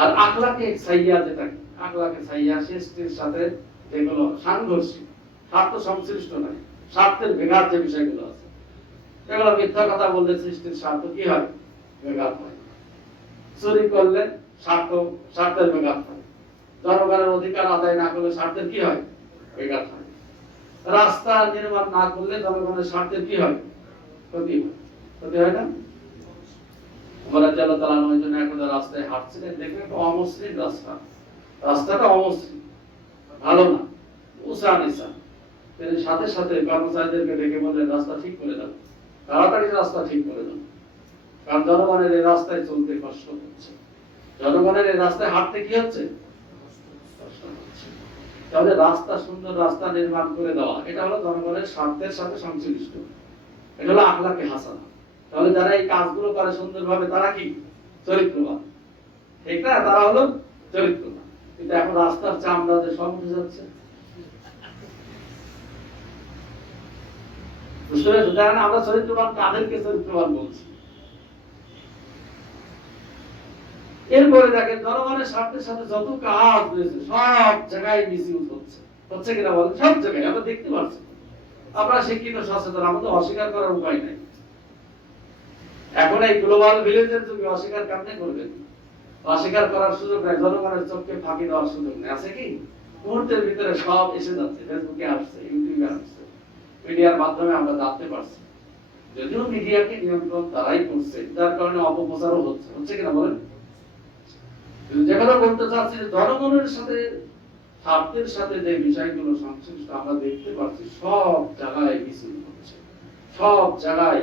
আর আখলাকে সাইয়া, যেটা আখলাকে সাইয়া সৃষ্টির সাথে যেগুলো সাংঘর্ষিক, স্বার্থ সংশ্লিষ্ট নয়, স্বার্থের বেঘাত যে বিষয়গুলো আছে, এগুলো মিথ্যা কথা বললে সৃষ্টির স্বার্থ কি হয়? বেঘাত হয়। চুরি করলে স্বার্থের বেঘাত হয়। জনগণের অধিকার আদায় না করলে স্বার্থের কি হয়? বেঘাত হয়। রাস্তা নির্মাণ না করলে জনগণের স্বার্থের কি হয়? ক্ষতি হয়। ক্ষতি হয় না? রাস্তায় হাঁটছিলেন, দেখলেন একটা অমসৃণ রাস্তা, রাস্তাটা অমসৃণ, ভালো না, উঁচা নিচা। তিনি সাথে সাথে কর্মচারীদেরকে ডেকে বললেন, রাস্তা ঠিক করে দাও, তাড়াতাড়ি রাস্তা ঠিক করে দাও, কারণ জনগণের এই রাস্তায় চলতে কষ্ট হচ্ছে, জনগণের এই রাস্তায় হাঁটতে কি হচ্ছে? কষ্ট হচ্ছে। তাহলে রাস্তা, সুন্দর রাস্তা নির্মাণ করে দেওয়া, এটা হলো জনগণের স্বার্থের সাথে সংশ্লিষ্ট, এটা হলো আখলাকে হাসানা। তাহলে যারা এই কাজগুলো করে সুন্দরভাবে, তারা কি? চরিত্রবান, ঠিক না? তারা হলো চরিত্রবান। কিন্তু এখন রাস্তার চামড়া যে সব উঠে যাচ্ছে, বুঝতে পেরেছো? দেখেন আমরা চরিত্রবান কাদেরকে চরিত্রবান বলছি। এরপরে দেখেন জনগণের স্বার্থের সাথে যত কাজ রয়েছে সব জায়গায় মিসইউজ হচ্ছে, হচ্ছে কিনা বলেন? সব জায়গায় আমরা দেখতে পাচ্ছি। আমরা শিক্ষিত সচেতন, আমাদের অস্বীকার করার উপায় নাই। এখন এই গ্লোবাল ভিলেজের যুগে অস্বীকার কেমনে করবেন? অস্বীকার করার সুযোগ নাই, জনগণের চোখকে ফাঁকি দেওয়ার সুযোগ নেই। আছে কি? মুহূর্তের ভিতরে সব এসে যাচ্ছে, ফেসবুকে আসছে, ইউটিউবে আসছে, মিডিয়ার মাধ্যমে আমরা জানতে পারছি। যদিও মিডিয়াকে নিয়ন্ত্রণ তারাই করছে, যার কারণে অপপ্রচারও হচ্ছে, হচ্ছে কিনা বলেন? যে কথা বলতে চাচ্ছি, জনগণের সাথে স্বার্থের সাথে যে বিষয়গুলো সংশ্লিষ্ট আমরা দেখতে পাচ্ছি, সব জায়গায় মিছিল হচ্ছে, সব জায়গায়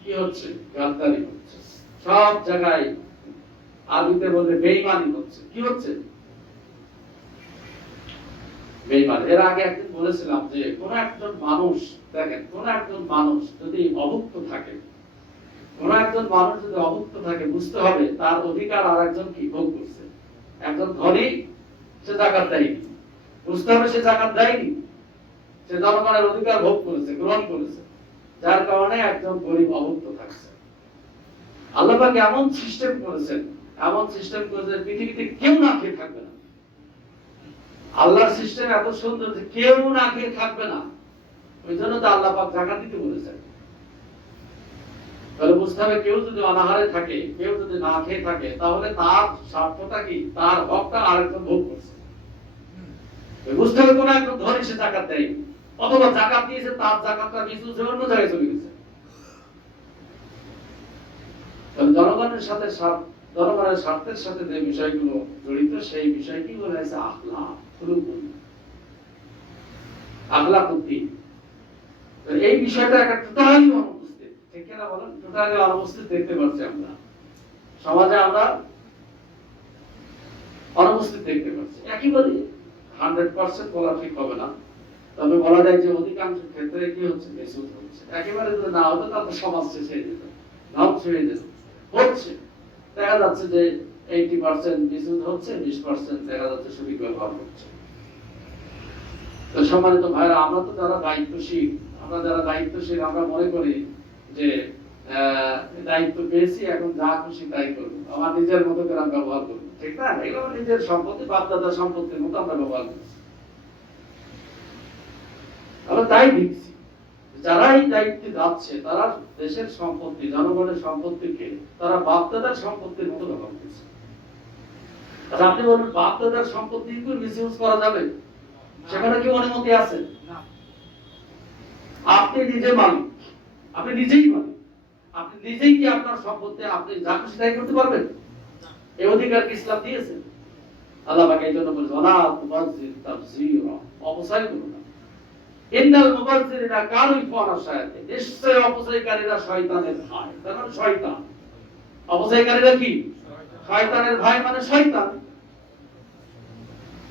কি হচ্ছে? গাদ্দারি হচ্ছে, সব জায়গায় আরবিতে বললে বেঈমানি হচ্ছে। কি হচ্ছে? বেঈমান। এর আগে একদিন বলেছিলাম যে কোন একজন মানুষ, দেখেন কোন একজন মানুষ যদি অভুক্ত থাকে, কোন একজন মানুষ যদি অভুক্ত থাকে, বুঝতে হবে তার অধিকার আর একজন কি ভোগ করছে। একজন ধনী, সে যাকাত দেয়নি, বুঝতে হবে সে যাকাত দেয়নি, সে জনগণের অধিকার ভোগ করেছে, গ্রহণ করেছে, যার কারণে একজন গরিব অভুক্ত থাকছে। আল্লাহ পাক এমন সিস্টেম করেছেন, এমন সিস্টেম করেছেন পৃথিবীতে কেউ না খেয়ে থাকবে না। আল্লাহর সিস্টেম এত সুন্দর যে কেউ না খেয়ে থাকবে না। ওই জন্য তো আল্লাহ পাক যাকাত দিতে বলেছেন। তাহলে বুঝতে হবে কেউ যদি অনাহারে থাকে, কেউ যদি না খেয়ে থাকে, তাহলে তার স্বার্থটা কি? তার হকটা আরেকজন ভোগ করছে। বুঝতে হবে কোন একজন ধনী সে যাকাত দেয়, অথবা যাকাত দিয়েছে, তার যাকাতটা মিসইউজ হয়ে অন্য জায়গায় চলে গেছে। জনগণের সাথে জনগণের স্বার্থের সাথে যে বিষয়গুলো জড়িত, সেই বিষয়টি বলা হয়েছে আখলাক, আখলাকুদ দ্বীন। এই বিষয়টা একটা টোটালি অনুপস্থিত, ঠিক কিনা বলেন? টোটালি অনুপস্থিত দেখতে পাচ্ছি আমরা সমাজে, আমরা অনুপস্থিত দেখতে পাচ্ছি। একেবারে 100% বলা ঠিক হবে না, তবে বলা যায় যে অধিকাংশ ক্ষেত্রে কি হচ্ছে? মিসইউজ হচ্ছে। একেবারে যদি না হতো তাহলে সমাজ শেষ হয়ে যেত, ধ্বংস হয়ে যেত। হচ্ছে, দেখা যাচ্ছে যে 80% মিসইউজ হচ্ছে, 20% দেখা যাচ্ছে সঠিক ব্যবহার হচ্ছে। তো সম্মানিত ভাইরা, আমরা তো যারা দায়িত্বশীল, আমরা মনে করি যে দায়িত্ব পেয়েছি, এখন যা খুশি তাই করবো, আমার নিজের মতো করে আমি ব্যবহার করবো, ঠিক না? এগুলো নিজের সম্পত্তি, বাপদাদার সম্পত্তির মতো আমরা ব্যবহার করছি। আমরা তাই দেখছি, যারা এই দায়িত্বে যাচ্ছে তারা দেশের সম্পত্তি, জনগণের সম্পত্তিকে তারা বাপ-দাদার সম্পত্তির মতো ব্যবহার করছে। আচ্ছা, আপনি বলুন, বাপ-দাদার সম্পত্তি কি মিসইউজ করা যাবে? সেখানে কি অনুমতি আছে? আপনি নিজে মালিক, আপনি নিজেই মালিক, আপনি নিজেই কি আপনার সম্পত্তি আপনি যা খুশি তাই করতে পারবেন? এই অধিকার কি ইসলাম দিয়েছে? আল্লাহ পাক এই জন্য বলেছেন, ওয়ালা তুবাযজির তাবযীরা, অপচয় করো না। ইন্নাল মুবাযজিরিনা কানু ইখওয়ানা শায়াতিন, নিশ্চয় অপচয়কারীরা শয়তানের ভাই। তার মানে শয়তান। অপচয়কারীরা কি? শয়তানের ভাই, মানে শয়তান।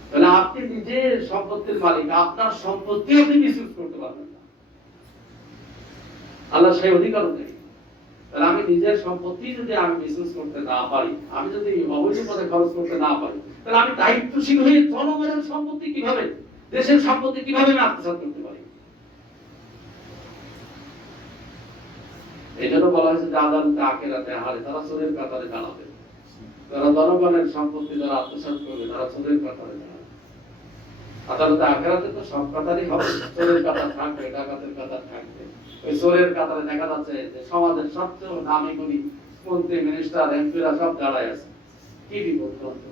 তাহলে আপনি নিজে সম্পত্তির মালিক, আপনার সম্পত্তি আপনি মিসইউজ করতে পারবেন না, আল্লাহ সেই অধিকারও নেই। তাহলে আমি নিজের সম্পত্তি যদি আমি মিসইউজ করতে না পারি, আমি যদি অবৈধ পথে খরচ করতে না পারি, তাহলে আমি দায়িত্বশীল হয়ে জনগণের সম্পত্তি কিভাবে, দেশের সম্পত্তি কিভাবে আমি আত্মসাৎ করতে পারি? এই জন্য বলা হয়েছে যে আদালতে আখিরাতে হারে তারা চোরের কাতারে দাঁড়াবে। তারা জনগণের সম্পত্তি যারা আত্মসাৎ করবে তারা চোরের কাতারে দাঁড়াবে। আদালতে আখিরাতে তো সব কাতারই হবে, চোরের কাতার থাকবে, ডাকাতের কাতার থাকবে। ওই চোরের কাতারে দেখা যাচ্ছে যে সমাজের সবচেয়ে নামি গুণী মন্ত্রী, মিনিস্টার, এমপিরা সব দাঁড়ায় আছে। কি বিপদ বলতো,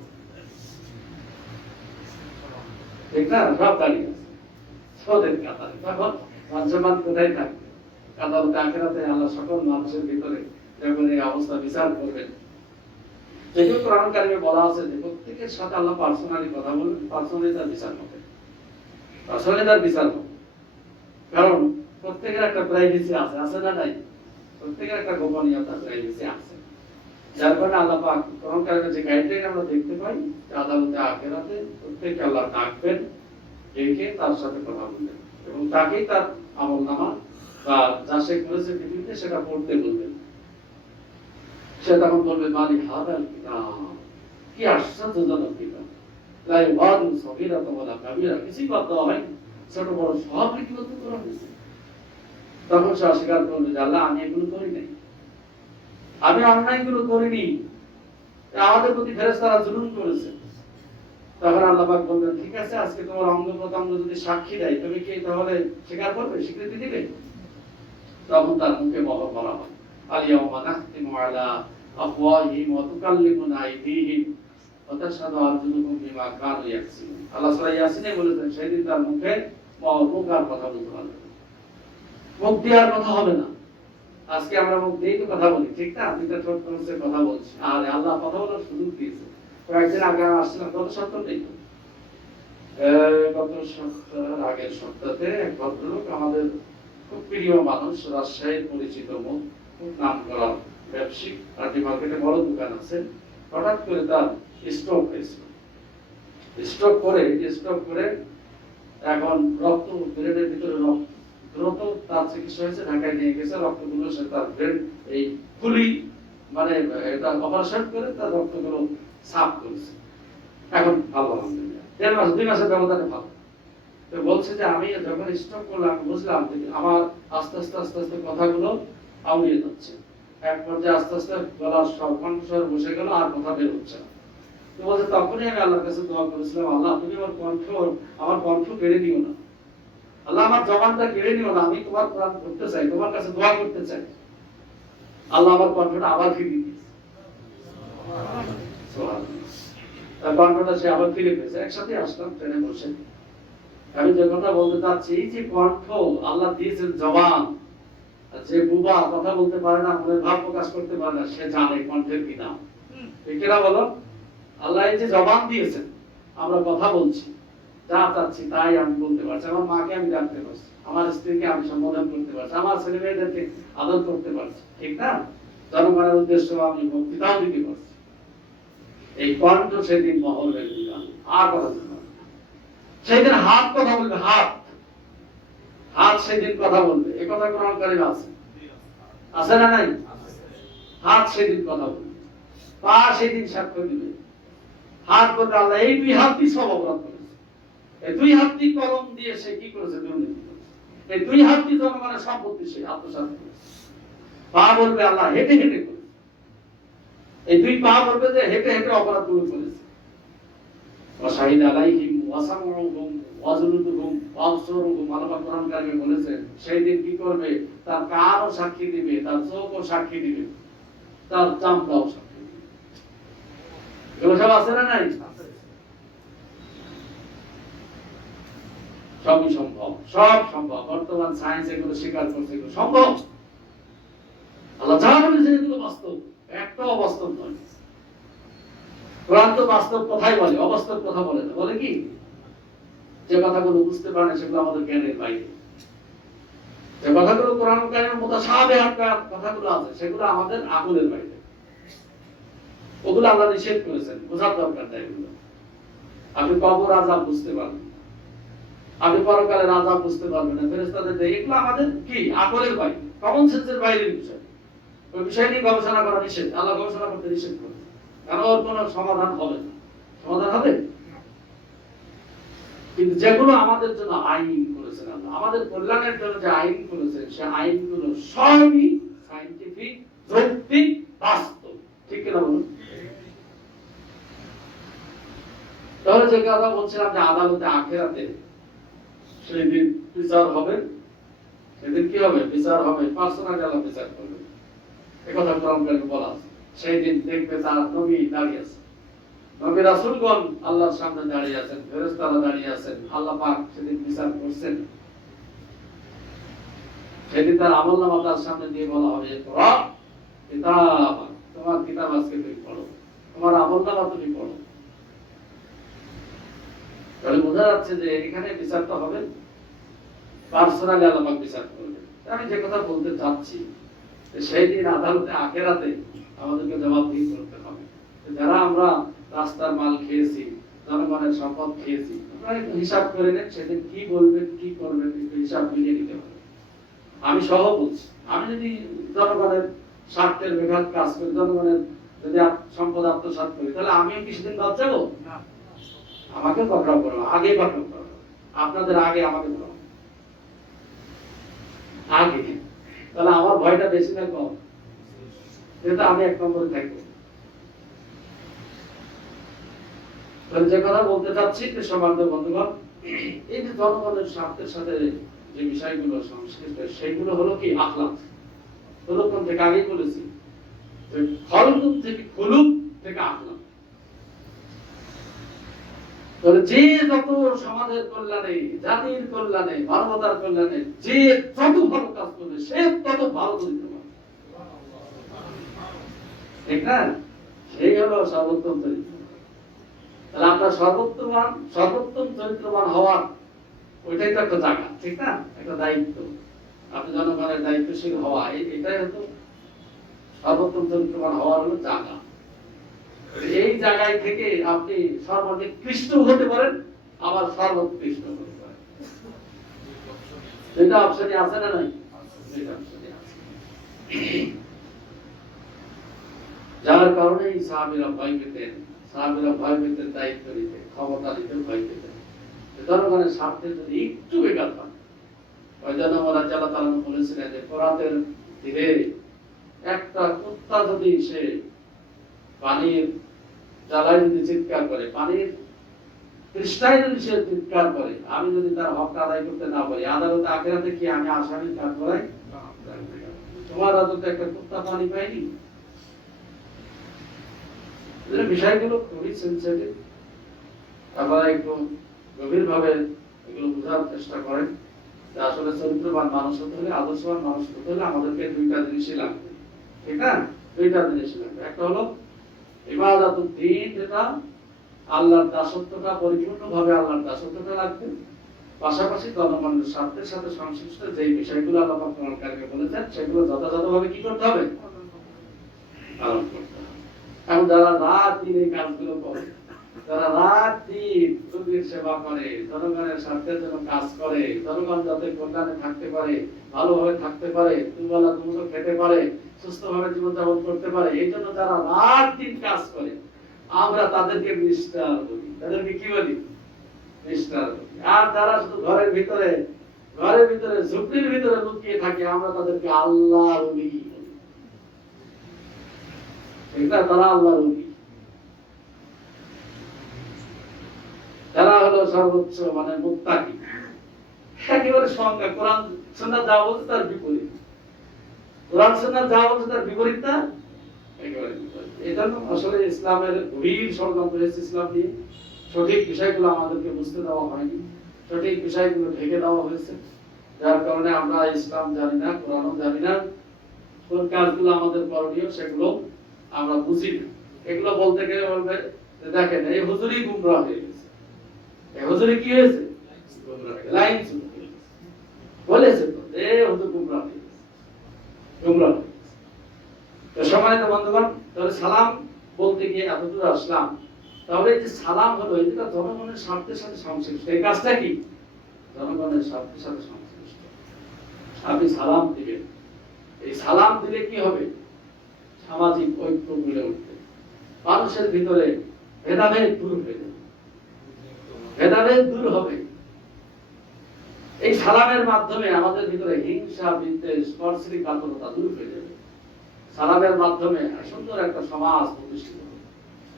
ঠিক না? সব দাঁড়িয়ে আছে চোরের কাতারে। তখন মান কোথায় থাকবে? আদালতে আখিরাতে আল্লাহ সকল মানুষের ভিতরে যখন এই অবস্থা বিচার করবেন, যেহেতু কোরআন কারিমে বলা আছে যে প্রত্যেকের সাথে আল্লাহ পার্সোনালি কথা বলবেন, পার্সোনালি তার বিচার হবে, পার্সোনালি তার বিচার হবে। কারণ প্রত্যেকের একটা প্রাইভেসি আছে, আছে না নাই? প্রত্যেকের একটা গোপনীয়তা, প্রাইভেসি আছে। যার কারণে আল্লাহ পাক কোরআন কারিমে যে গাইডলাইন আমরা দেখতে পাই যে আদালতে আখিরাতে প্রত্যেককে আল্লাহ ডাকবেন, ডেকে তার সাথে কথা বলবেন এবং তাকেই তার আমলনামা বা যা সে করেছে পৃথিবীতে সেটা পড়তে বলবেন। সে তখন বলবে, মালি হাদাল কিতাব, কি আশ্চর্যজনক কিতাব, লা ইউগাদিরু সগীরাতান ওয়ালা কাবীরা, কিছুই বাদ দেওয়া হয়নি, ছোট বড় সব লিপিবদ্ধ করা হয়েছে। তখন সে অস্বীকার করবে যে আল্লাহ আমি এগুলো করি নাই, আমি অন্যায়গুলো করিনি, আমাদের প্রতি ফেরেশতারা জুলুম করেছে। তখন আল্লাহ পাক বলবেন, ঠিক আছে, আজকে তোমার অঙ্গ প্রত্যঙ্গ যদি সাক্ষী দেয় তুমি কি তাহলে স্বীকার করবে, স্বীকৃতি দিবে? তখন তার মুখে মোহর করা হয়, আল-ইয়াওমা নাখতিমু আলা আফওয়াহিহিম ওয়া তুকাল্লিমুনা আইদিহিম ওয়া তাশহাদু আরজুলুহুম বিমা কানু ইয়াকসিবুন। আল্লাহ সূরা ইয়াসিনে বলেছেন সেদিন তার মুখে মোহর, মুখ আর কথা বলতে পারবে না, মুখ দিয়ে আর কথা হবে না। আজকে আমরা মুখ দিয়েই তো কথা বলি, ঠিক না? দুইটা ঠোঁট করে কথা বলছি, আর আল্লাহ কথা বলার সুযোগ দিয়েছে। কয়েকদিন আগে আসছিলাম, গত সপ্তাহ নেই, গত সপ্তাহের আগের সপ্তাহে এক ভদ্রলোক, আমাদের খুব প্রিয় মানুষ, রাজশাহীর পরিচিত মুখ, খুব নাম করা ব্যবসায়িক, আরটি মার্কেটে বড় দোকান আছে। হঠাৎ করে তার স্ট্রোক হয়েছিল। স্ট্রোক করে এখন রক্ত ব্রেনের ভিতরে রক্ত দ্রুত, তার চিকিৎসা হয়েছে, ঢাকায় নিয়ে গেছে। রক্তগুলো সে তার ব্রেন এই খুলি মানে এটা অপারেশন করে তার রক্তগুলো সাফ করেছে। এখন ভালো, আলহামদুলিল্লাহ, 1.5 মাস 2 মাসের ব্যবধানে ভালো। তো বলছে যে আমি যখন স্ট্রোক করলাম বুঝলাম যে আমার আস্তে আস্তে কথাগুলো আউড়িয়ে যাচ্ছে। এক পর্যায়ে আস্তে আস্তে গলার কণ্ঠস্বর বসে গেল, আর কথা বের হচ্ছে না। তো বলছে তখনই আমি আল্লাহর কাছে দোয়া করেছিলাম, আল্লাহ তুমি আমার কণ্ঠ কেড়ে নিও না, আল্লাহ আমার জবানটা কেড়ে নিও না, আমি তোমার কোরআন পড়তে চাই, তোমার কাছে দোয়া করতে চাই। আল্লাহ আমার কণ্ঠটা আবার ফিরিয়ে দিয়েছে, তার কণ্ঠটা সে আবার ফিরে পেয়েছে। একসাথে আসলাম ট্রেনে বসে, আমি যে কথা বলতে চাচ্ছি, এই যে কণ্ঠ আল্লাহ দিয়েছেন জবান, যে বুবা কথা বলতে পারে না, মনের ভাব প্রকাশ করতে পারে না, সে জানে কণ্ঠের কি দাম, ঠিক না বলো? আল্লাহ এই যে জবান দিয়েছেন, আমরা কথা বলছি, যা চাচ্ছি তাই আমি বলতে পারছি, আমার মাকে আমি ডাকতে পারছি, আমার স্ত্রীকে আমি সম্বোধন করতে পারছি, আমার ছেলে মেয়েদেরকে আদর করতে পারছি, ঠিক না? জনগণের উদ্দেশ্যে আমি বক্তৃতাও দিতে পারছি। এই কণ্ঠ সেদিন মহলের দিলাম, আর কথা বলতে পারবে না। সেদিন হাত কথা বলবে, হাত সেদিন কথা বলবে। এ কথা কোরআন কারিমে আছে না নাই? হাত সেদিন কথা বলবে, পা সেদিন সাক্ষ্য দিবে। হাত বলতে আল্লাহ এই 2 হাত দিয়ে সব অপরাধ করেছে, এই 2 হাত দিয়ে কলম দিয়ে সে কি করেছে, দুর্নীতি করেছে। এই 2 হাত দিয়ে জনগণের সম্পত্তি সে আত্মসাৎ করেছে। পা বলবে আল্লাহ হেঁটে করেছে, এই 2 পা বলবে যে হেঁটে অপরাধ গুলো করেছে। ওয়াশাহিদ আলাইহিম ওয়াসামউহুম ওয়াজলুদুহুম ওয়াবসরুহুম, আল্লাহ কোরআন কারিমে বলেছেন সেই দিন কি করবে? তার কানও সাক্ষী দিবে, তার চোখও সাক্ষী দিবে, তার চামড়াও সাক্ষী দিবে। এগুলো সব আছে না নাই? সবই সম্ভব, সব সম্ভব। বর্তমান সায়েন্স এগুলো স্বীকার করছে, এগুলো সম্ভব। আল্লাহ যা বলেছেন এগুলো বাস্তব, একটাও অবাস্তব নয়। কোরআন তো বাস্তব কথাই বলে, অবাস্তব কথা বলে না। বলে কি? যে কথাগুলো বুঝতে পারে না সেগুলো আমাদের জ্ঞানের বাইরে। যে কথাগুলো কোরআন কারিমের মুতাশাবিহাত কথাগুলো আছে সেগুলো আমাদের আকলের বাইরে। ওগুলো আল্লাহ নিষেধ করেছেন, বোঝার দরকার নেই এগুলো। আপনি কবর আযাব বুঝতে পারবেন, আপনি পরকালের আযাব বুঝতে পারবেন না, ফেরেশতাদের দেয়, এগুলো আমাদের কি আকলের বাইরে, কমন সেন্সের বাইরের বিষয়। ওই বিষয় নিয়ে গবেষণা করা নিষেধ, আল্লাহ গবেষণা করতে নিষেধ করেন। কারণ ওর কোনো সমাধান হবে না। সমাধান হবে? কিন্তু যেগুলো আমাদের জন্য আইন করেছেন আল্লাহ, আমাদের কল্যাণের জন্য যে আইন করেছেন, সে আইনগুলো সবই সায়েন্টিফিক, যৌক্তিক, বাস্তব। ঠিক কিনা বলুন? তাহলে যে কথা বলছিলাম যে আদালতে আখিরাতে সেদিন বিচার হবে, সেদিন কি হবে? বিচার হবে, পার্সোনালি আল্লাহ বিচার করবে। একথা কোরআন কারিমে বলা আছে। সেই দিন দেখবে তার নবী দাঁড়িয়ে আছে, নবী রাসূলগণ আল্লাহর সামনে দাঁড়িয়ে আছেন, ফেরেশতারা দাঁড়িয়ে আছেন, আল্লাহ পাক সেদিন বিচার করছেন। সেদিন তার আমলনামা তার সামনে দিয়ে বলা হবে, ইকরা কিতাব, তোমার কিতাব আজকে তুমি পড়ো, তোমার আমলনামা তুমি পড়ো। তাহলে বোঝা যাচ্ছে যে এখানে বিচারটা হবে পার্সোনালি, আল্লাহ পাক বিচার করবেন। আমি যে কথা বলতে চাচ্ছি, সেই দিন আদালতে আখিরাতে আমাদেরকে জবাবদিহি করতে হবে। যারা আমরা রাস্তার মাল খেয়েছি, জনগণের সম্পদ খেয়েছি, আপনারা একটু হিসাব করে নেন, সেদিন কি বলবেন, কি করবেন, একটু হিসাব মিলিয়ে নিতে হবে। আমি সহ বলছি, আমি যদি জনগণের স্বার্থের বিঘাত কাজ করি, জনগণের যদি সম্পদ আত্মসাৎ করি, তাহলে আমিও কি সেদিন বাদ যাবো? আমাকে পাকড়াও করো, আগে পাকড়াও করো, আপনাদের আগে আমাকে করো আগে। তাহলে আমার ভয়টা বেশি না কম? যেটা আমি এক নম্বরে থাকবো। যে কথা বলতে চাচ্ছি, সম্মানিত বন্ধুগণ, এই যে জনগণের স্বার্থের সাথে যে বিষয়গুলো সংশ্লিষ্ট, সেইগুলো হলো কি আখলাক। প্রথম থেকে আগেই বলেছি, খলকুন থেকে খুলুক থেকে আখলাক। যে যত সমাজের কল্যাণে, জাতির কল্যাণে, মানবতার কল্যাণে যে যত ভালো কাজ করবে, সে তত ভালো চরিত্র, ঠিক না? সেই হলো সর্বোত্তম চরিত্র। তাহলে আমরা সর্বোত্তম চরিত্রবান হওয়ার ওইটাই তো একটা জায়গা, ঠিক না? একটা দায়িত্ব। আপনি জনগণের দায়িত্বশীল হওয়া, এটাই হতো সর্বোত্তম চরিত্রবান হওয়ার হলো জায়গা। এই জায়গায় থেকে আপনি সর্বনিকৃষ্ট হতে পারেন, আবার সর্বোৎকৃষ্ট হতে পারেন। এটা অপশনে আছে না নাই? যার কারণে সাহাবীরা ভয় পেতেন, ভয় পেতেন দায়িত্ব নিতে, ক্ষমতা নিতে ভয় পেতেন। জনগণের স্বার্থে যদি একটু বেঘাত হয়, ওই জন্য রাদিয়াল্লাহু তাআলা বলেছিলেন যে ফোরাতের তীরে একটা কুত্তা যদি সে পানির জ্বালায় যদি চিৎকার করে, পানির তৃষ্ণায় যদি সে চিৎকার করে, আমি যদি তার হক আদায় করতে না পারি, আদালতে আখিরাতে কি আমি আসামির কাজ করাই? তোমার রাজত্বে একটা কুত্তা পানি পাইনি? বিষয়গুলো খুবই সেন্সিটিভ। আপনারা একটু গভীর ভাবে এগুলো বোঝার চেষ্টা করেন যে আসলে চরিত্রবান মানুষ হতে হলে, আদর্শবান মানুষ হতে হলে আমাদেরকে দুইটা জিনিসই লাগবে, ঠিক না? দুইটা জিনিসই লাগবে। একটা হলো ইবাদাতুদ দ্বীন, যেটা আল্লাহর দাসত্বটা, পরিপূর্ণভাবে আল্লাহর দাসত্বটা লাগবে। পাশাপাশি জনগণের স্বার্থের সাথে সংশ্লিষ্ট যে বিষয়গুলো আল্লাহ পাক কোরআন কারিমে বলেছেন, সেগুলো যথাযথভাবে কি করতে হবে? পালন করতে হবে। এখন যারা রাত দিন এই কাজগুলো করে, যারা রাত দিন রোগীর সেবা করে, জনগণের স্বার্থের জন্য কাজ করে, জনগণ যাতে কল্যাণে থাকতে পারে, ভালোভাবে থাকতে পারে, দুবেলা দুমুঠো খেতে পারে, সুস্থভাবে জীবনযাপন করতে পারে, এই জন্য যারা রাত দিন কাজ করে, আমরা তাদেরকে মিস্টার বলি। তাদেরকে কি বলি? মিস্টার বলি। আর যারা শুধু ঘরের ভিতরে ঝুপড়ির ভিতরে লুকিয়ে থাকে, আমরা তাদেরকে আল্লাহর ওলি বলি। এটা তারা আল্লাহর ওলি, যারা হলো সর্বোচ্চ মানে মুত্তাকি। একেবারে সংজ্ঞা কোরআন সুন্নাত যা বলছে তার বিপরীত, কোরআন সুন্নাত যা বলছে তার বিপরীতটা একেবারে বিপরীত। এই জন্য আসলে ইসলামের গভীর ষড়যন্ত্র হয়েছে ইসলাম নিয়ে। সঠিক বিষয়গুলো আমাদেরকে বুঝতে দেওয়া হয়নি, সঠিক বিষয়গুলো ঢেকে দেওয়া হয়েছে, যার কারণে আমরা ইসলাম জানি না, কোরআনও জানি না, কোন কাজগুলো আমাদের করণীয় সেগুলো আমরা বুঝি না। এগুলো বলতে গেলে বলবে দেখেন এই হুজুরই গুমরাহ হয়ে গেছে, এই হুজুরে কি হয়েছে, লাইন বলেছে তো এই হুজুর গুমরাহ হয়ে গেছে, গুমরাহ হয়ে গেছে। তো সম্মানিত বন্ধুগণ, তাহলে সালাম বলতে গিয়ে এতদূর আসলাম। তাহলে যে সালাম হলো এটা জনগণের স্বার্থের সাথে সংশ্লিষ্ট। এই কাজটা কি জনগণের স্বার্থের সাথে সংশ্লিষ্ট। আপনি সালাম দিবেন, এই সালাম দিলে কি হবে, সামাজিক ঐক্য গড়ে উঠবে, মানুষের ভিতরে ভেদাভেদ দূর হয়ে যাবে, ভেদাভেদ দূর হবে। এই সালামের মাধ্যমে আমাদের ভিতরে হিংসা, বিদ্বেষ, পরশ্রীকাতরতা দূর হয়ে যাবে। সালামের মাধ্যমে সুন্দর একটা সমাজ প্রতিষ্ঠিত হবে।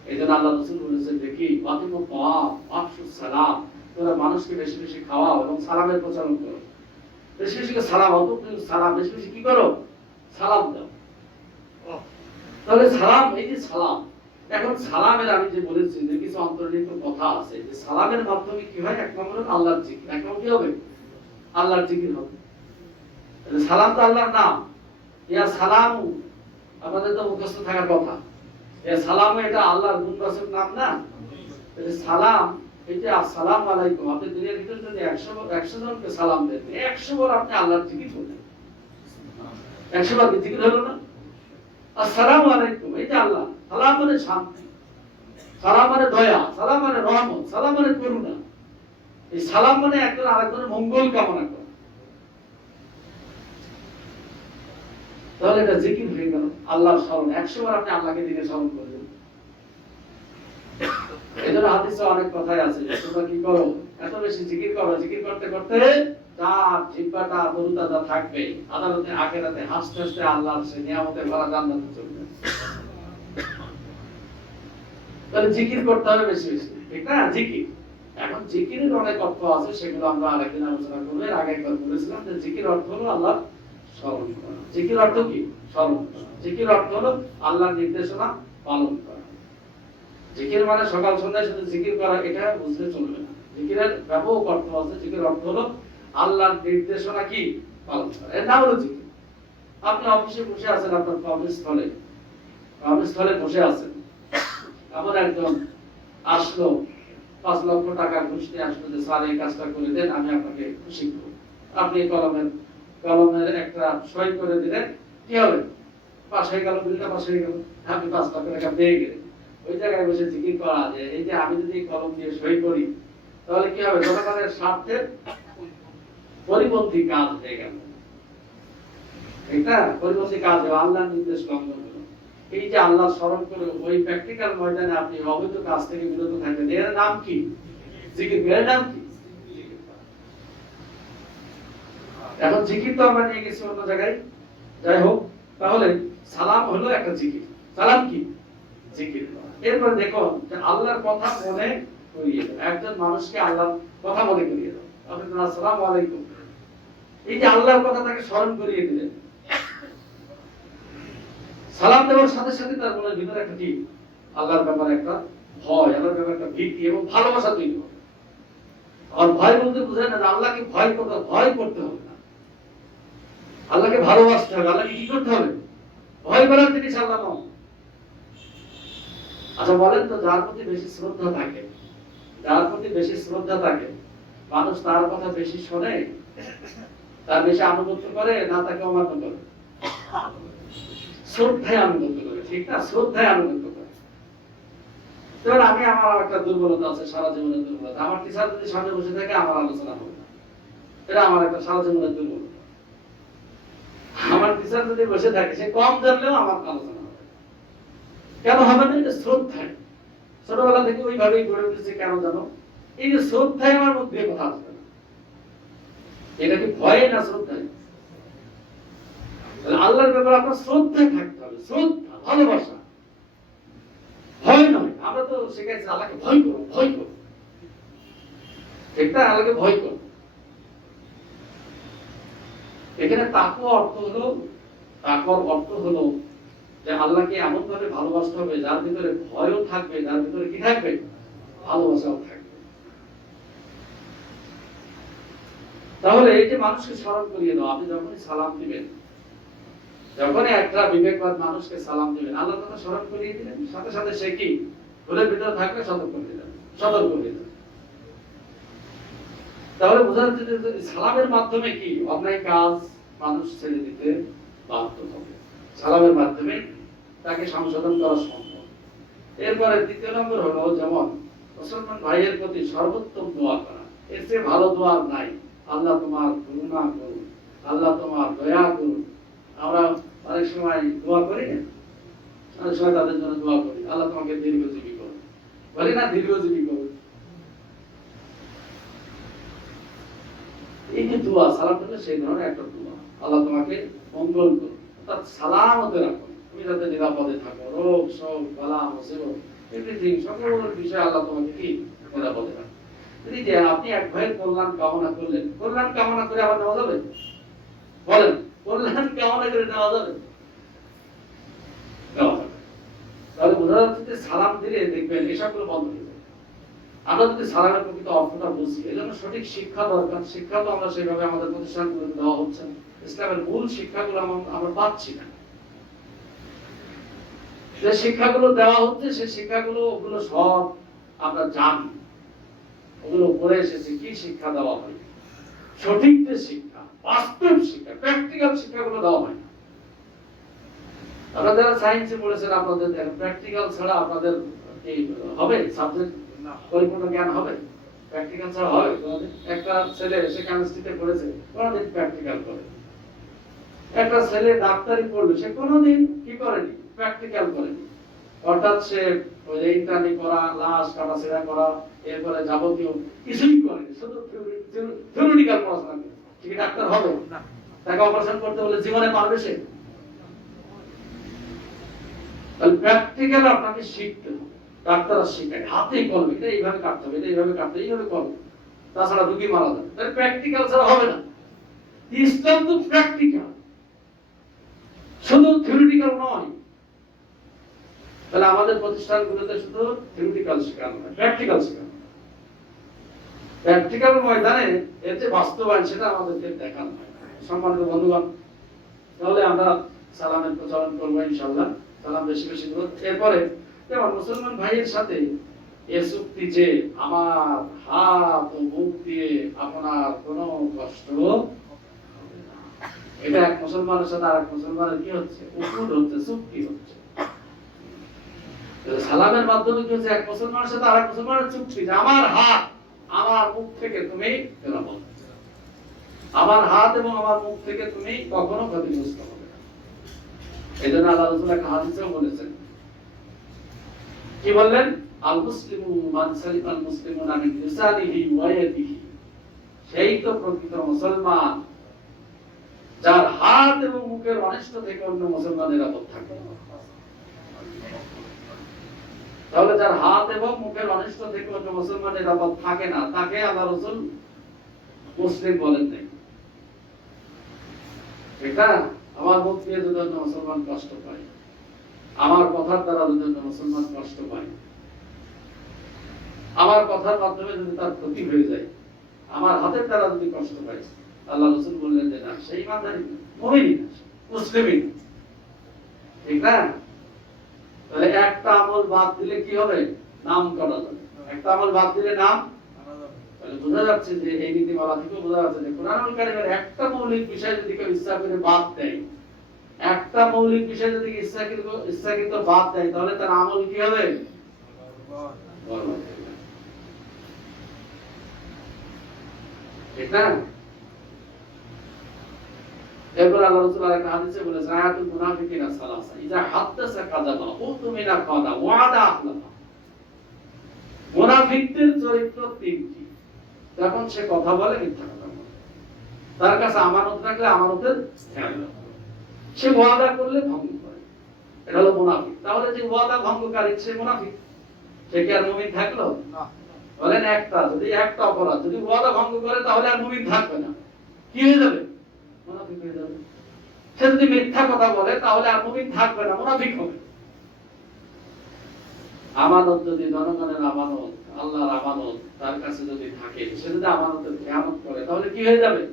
এই জন্য আল্লাহ রাসূল বলেছেন দেখি ওয়াতিমু তাআম আফশুস সালাম, তোমরা মানুষকে বেশি বেশি খাওয়াও এবং সালামের প্রচলন করো। বেশি বেশি সালাম, সালাম বেশি বেশি কি করো, সালাম দাও। তাহলে সালাম, এই যে সালাম, এখন সালামের আমি যে বলেছি যে কিছু অন্তর্নিহিত কথা আছে, যে সালামের মাধ্যমে কি হয়, এক নম্বর আল্লাহর জিকির, এক নম্বর কি হবে, আল্লাহর জিকির হবে। সালাম তো আল্লাহর নাম, ইয়া সালামু আমাদের তো মুখস্থ থাকার কথা, ইয়া সালামু এটা আল্লাহর গুণবাচক নাম না। সালাম এই যে আসসালামু আলাইকুম, আপনি দুনিয়ার ভিতরে যদি 100 জনকে সালাম দেন, 100 বার আপনি আল্লাহর জিকির করলেন, 100 বার জিকির হলো না। আসসালামু আলাইকুম এই যে আল্লাহ, সালাম মানে শান্তি, সালাম মানে দয়া, সালাম মানে রহমত, সালাম মানে করুণা। এই সালাম মানে একজন আরেকজনের মঙ্গল কামনা করা। তাহলে এটা জিকির হয়ে গেল, আল্লাহর স্মরণ। 100 বার আপনি আল্লাহকে দিনে স্মরণ করবেন। এই জন্য হাদিসে অনেক কথাই আছে যে তোমরা কি করো, এত বেশি জিকির করো, জিকির করতে করতে যার জিহ্বাটা তরুতাজা থাকবে, আদালতে আখিরাতে হাসতে হাসতে আল্লাহর সে নিয়ামতে ভরা জান্নাতে চলবে। তাহলে জিকির করতে হবে বেশি বেশি, ঠিক না? জিকির, এখন জিকিরের অনেক অর্থ আছে, সেগুলো আমরা আরেকদিন আলোচনা করব। এর আগে একবার বলেছিলাম যে জিকির অর্থ হলো আল্লাহর স্মরণ করা। জিকির অর্থ কি, স্মরণ করা। জিকির অর্থ হলো আল্লাহর নির্দেশনা পালন করা। জিকির মানে সকাল সন্ধ্যায় শুধু জিকির করা, এটা বুঝলে চলবে না। জিকিরের ব্যাপক অর্থ আছে। জিকির অর্থ হলো আল্লাহর নির্দেশনা কি পালন করা, এর নাম হলো জিকির। আপনি অফিসে বসে আছেন, আপনার কর্মস্থলে বসে আছেন, এমন একজন আসলো 5 লক্ষ টাকা ঘুষ নিয়ে আসলো যে স্যার এই কাজটা করে দেন, আমি আপনাকে খুশি করব। আপনি কলমের একটা সই করে দিলেন, কি হবে, পাস হয়ে গেল, বিলটা পাস হয়ে গেল, আপনি 5 লক্ষ টাকা পেয়ে গেলেন। ওই জায়গায় বসে জিকির করা যে এই যে আমি যদি কলম দিয়ে সই করি তাহলে কি হবে, জনগণের স্বার্থের পরিপন্থী কাজ হয়ে গেল, ঠিক না? পরিপন্থী কাজ হবে, আল্লাহর নির্দেশ লঙ্ঘন হলো। এই যে আল্লাহ স্মরণ করে ওই প্র্যাকটিক্যাল ময়দানে আপনি অবৈধ কাজ থেকে বিরত থাকবেন, এর নাম কি, জিকির। এর নাম কি, এখন জিকির তো আমরা নিয়ে গেছি অন্য জায়গায়। যাই হোক, তাহলে সালাম হলো একটা জিকির। সালাম কি, জিকির। এরপর দেখো যে আল্লাহর কথা মনে করিয়ে দাও, একজন মানুষকে আল্লাহর কথা মনে করিয়ে দাও। আপনি আসসালামু আলাইকুম, এই যে আল্লাহর কথা তাকে স্মরণ করিয়ে দিলেন। সালাম দেওয়ার সাথে সাথে তার মনের ভিতরে একটা কি, আল্লাহর ব্যাপারে একটা ভয়, আল্লাহর ব্যাপারে একটা ভীতি এবং ভালোবাসা তৈরি হবে। আর ভয় বলতে বোঝায় না যে আল্লাহকে ভয় করতে হবে না, আল্লাহকে ভালোবাসতে হবে। আল্লাহকে কি করতে হবে, ভয় করার জিনিস আল্লাহ নয়। আচ্ছা বলেন তো, যার প্রতি বেশি শ্রদ্ধা থাকে, মানুষ তার কথা বেশি শোনে, তার বেশি আনুগত্য করে না তাকে অমান্য করে? শ্রদ্ধায় আনুগত্য করে, ঠিক না? শ্রদ্ধায় আনুগত্য করে। এবার আমি, আমার একটা দুর্বলতা আছে, সারা জীবনের দুর্বলতা। আমার টিচার যদি সামনে বসে থাকে আমার আলোচনা হবে না, এটা আমার একটা সারা জীবনের দুর্বলতা। আমার টিচার যদি বসে থাকে, সে কম জানলেও আমার আলোচনা হবে। কেন হবে না? এটা শ্রদ্ধায়, ছোটবেলা থেকে ওইভাবেই গড়ে উঠেছে। কেন জানো? এই যে শ্রদ্ধায় আমার মধ্যে কথা আসবে না। এটা কি ভয় না শ্রদ্ধায়? আল্লাহর ব্যাপারে আপনার শ্রদ্ধায় থাকতে হবে, শ্রদ্ধা, ভালোবাসা, ভয় নয়। আমরা তো শিখাইছি আল্লাহকে ভয় করো, ঠিক না? আল্লাহকে ভয় করো। এখানে তাকওয়া তাকওয়ার অর্থ হলো যে আল্লাহকে এমন ভাবে ভালোবাসতে হবে যার ভিতরে ভয়ও থাকবে, যার ভিতরে কি থাকবে, ভালোবাসাও থাকবে। তাহলে এই যে মানুষকে স্মরণ করিয়ে দাও, আপনি যখনই সালাম দিবেন, যখনই একটা বিবেকবান মানুষকে সালাম দিবেন, আল্লাহ কথা স্মরণ করিয়ে দিলেন, সাথে সাথে সে কি ভুলের ভিতরে থাকলে সতর্ক করে দিলেন। তাহলে বোঝা যাচ্ছে যে সালামের মাধ্যমে কি অন্যায় কাজ মানুষ ছেড়ে দিতে বাধ্য হবে, সালামের মাধ্যমে তাকে সংশোধন করা সম্ভব। এরপরে দ্বিতীয় নম্বর হলো, যেমন মুসলমান ভাইয়ের প্রতি সর্বোত্তম দোয়া করা, এর চেয়ে ভালো দোয়া নাই। আল্লাহ তোমার করুণা করুন, আল্লাহ তোমার দয়া করুন। আমরা অনেক সময় দোয়া করি না, অনেক সময় তাদের জন্য দোয়া করি, আল্লাহ তোমাকে দীর্ঘজীবী করুন, বলি না দীর্ঘজীবী করুন। এই যে দোয়া সালাম করলে সেই ধরনের একটা দোয়া, আল্লাহ তোমাকে মঙ্গল করুন, অর্থাৎ সালামতে রাখুন, তুমি যাতে নিরাপদে থাকো, রোগ শোক বালা মুসিবত এভরিথিং সকল বিষয়ে আল্লাহ তোমাকে কি নিরাপদে রাখুন। এই যে আপনি এক ভাইয়ের কল্যাণ কামনা করলেন, কল্যাণ কামনা করে আবার নেওয়া যাবে? বলেন, কল্যাণ কামনা করে নেওয়া যাবে? তাহলে বোঝা যাচ্ছে যে সালাম দিলে দেখবেন এসবগুলো বন্ধ হয়ে যাবে। আমরা যদি সালামের প্রকৃত অর্থটা বুঝি, এই জন্য সঠিক শিক্ষা দরকার। শিক্ষা তো আমরা সেইভাবে আমাদের প্রতিষ্ঠানগুলোতে দেওয়া হচ্ছে না, ইসলামের মূল শিক্ষাগুলো আমরা পাচ্ছি না। যে শিক্ষাগুলো দেওয়া হচ্ছে সেই শিক্ষাগুলো ওগুলো সব আমরা জানি, ওগুলো পড়ে এসেছি। কি শিক্ষা দেওয়া হয়? সঠিক যে শিক্ষা, বাস্তব শিক্ষা, প্র্যাকটিক্যাল শিক্ষাগুলো দেওয়া হয় না। আপনারা যারা সায়েন্সে পড়েছেন, আপনাদের প্র্যাকটিক্যাল ছাড়া আপনাদের কি হবে? সাবজেক্ট পরিপূর্ণ জ্ঞান হবে? প্র্যাকটিক্যাল ছাড়া হবে? একটা ছেলে সে কেমিস্ট্রিতে পড়েছে, কোনোদিন প্র্যাকটিক্যাল করে। একটা ছেলে ডাক্তারি পড়বে, সে কোনোদিন কি করেনি? প্র্যাকটিক্যাল করেনি। অর্থাৎ সে ইন্টার্নি করা, লাশ কাটাছেড়া করা, এরপরে যাবতীয় কিছুই করেনি, শুধু থিওরিটিক্যাল পড়াশোনা করে। ঠিক ডাক্তার হবে না? তাকে অপারেশন করতে বলে জীবনে পারবে সে? তাহলে প্র্যাকটিক্যাল আপনাকে শিখতে হবে। ডাক্তাররা শিখায় হাতে কলমে, এটা এইভাবে কাটতে হবে, এটা এইভাবে কাটতে, এইভাবে করবে, তাছাড়া রোগী মারা যাবে। তাহলে প্র্যাকটিক্যাল ছাড়া হবে না। ইসলাম তো প্র্যাকটিক্যাল, শুধু থিওরিটিক্যাল নয়। তাহলে আমাদের প্রতিষ্ঠানগুলোতে শুধু থিওরিটিক্যাল শেখানো হয়, প্র্যাকটিক্যাল শেখানো হয়। প্র্যাকটিক্যাল ময়দানে এর যে বাস্তবায়ন সেটা আমাদেরকে দেখানো হয়। সম্মানিত বন্ধুগণ, তাহলে আমরা সালামের প্রচলন করবো ইনশাআল্লাহ। সালাম বেশি বেশি করব। এরপরে যেমন মুসলমান ভাইয়ের সাথে এ চুক্তি যে আমার হাত ও মুখ দিয়ে আপনার কোনো কষ্ট হবে না। এটা এক মুসলমানের সাথে আর এক মুসলমানের কি হচ্ছে? উকুদ হচ্ছে, চুক্তি হচ্ছে। সালামের মাধ্যমে কি হচ্ছে? এক মুসলমানের সাথে আর এক মুসলমানের চুক্তি যে আমার হাত আমার মুখ থেকে তুমি ফেরাবো, আমার হাত এবং আমার মুখ থেকে তুমি কখনো ক্ষতিগ্রস্ত হবে না। এই জন্য আল্লাহ রাসূল একটা হাদিসেও বলেছেন, কি বললেন? আল মুসলিমু মান সালিমাল মুসলিমুনা মিন লিসানিহি ওয়া ইয়াদিহি। সেই তো প্রকৃত মুসলমান যার হাত এবং মুখের অনিষ্ট থেকে অন্য মুসলমান নিরাপদ থাকবে। তাহলে যার হাত এবং মুখের অনিষ্ট থেকে অন্য মুসলমান নিরাপদ থাকে না, তাকে আল্লাহ রাসূল মুসলিম বলেন নাই। ঠিক না? আমার মুখ দিয়ে যদি অন্য মুসলমান কষ্ট পায়, আমার কথার দ্বারা যদি অন্য মুসলমান কষ্ট পায়, আমার কথার মাধ্যমে যদি তার ক্ষতি হয়ে যায়, আমার হাতের দ্বারা যদি কষ্ট পায়, আল্লাহ রাসূল বললেন যে না, সেই ইমানদারই মুমিনই না, মুসলিমই না। ঠিক না? তাহলে একটা আমল বাদ দিলে কি হবে? নাম কাটা যাবে। একটা আমল বাদ দিলে নাম, তাহলে বোঝা যাচ্ছে যে এই নীতিমালা থেকে বোঝা যাচ্ছে যে কোরআনুল কারীমের একটা মৌলিক বিষয় যদি কেউ ইচ্ছা করে বাদ দেয়, একটা মৌলিক বিষয় যদি ইচ্ছাকৃত বাদ দেয়, তাহলে তার আমল কি হবে? ঠিক না? এরপর আল্লাহ রাসূল আরেকটা হাদিসে বলেছেন, আয়াতুল মুনাফিকিনা সালাসা ইযা হাদাসা কাযাবা উতুমিনা কাদা ওয়াদা আখলাফা। মুনাফিকদের চরিত্র তিনটি। যখন সে কথা বলে মিথ্যা কথা বলে, তার কাছে আমানত রাখলে আমানতের খেয়াল রাখে, সে ওয়াদা করলে ভঙ্গ করে, এটা হলো মুনাফিক। তাহলে যে ওয়াদা ভঙ্গকারী সে মুনাফিক, সে কি আর মুমিন থাকলো? না। বলেন একটা যদি একটা অপরাধ যদি ওয়াদা ভঙ্গ করে, তাহলে আর মুমিন থাকবে না। কি হয়ে যাবে? মুনাফিক হয়ে যাবে। সে যদি মিথ্যা কথা বলে তাহলে আর মুমিন থাকবে না, মুনাফিক হবে। আমানত যদি জনগণের আমানত, আল্লাহর আমানত তার কাছে যদি থাকে, সে যদি আমানতের খেয়ানত করে তাহলে কি হয়ে যাবে?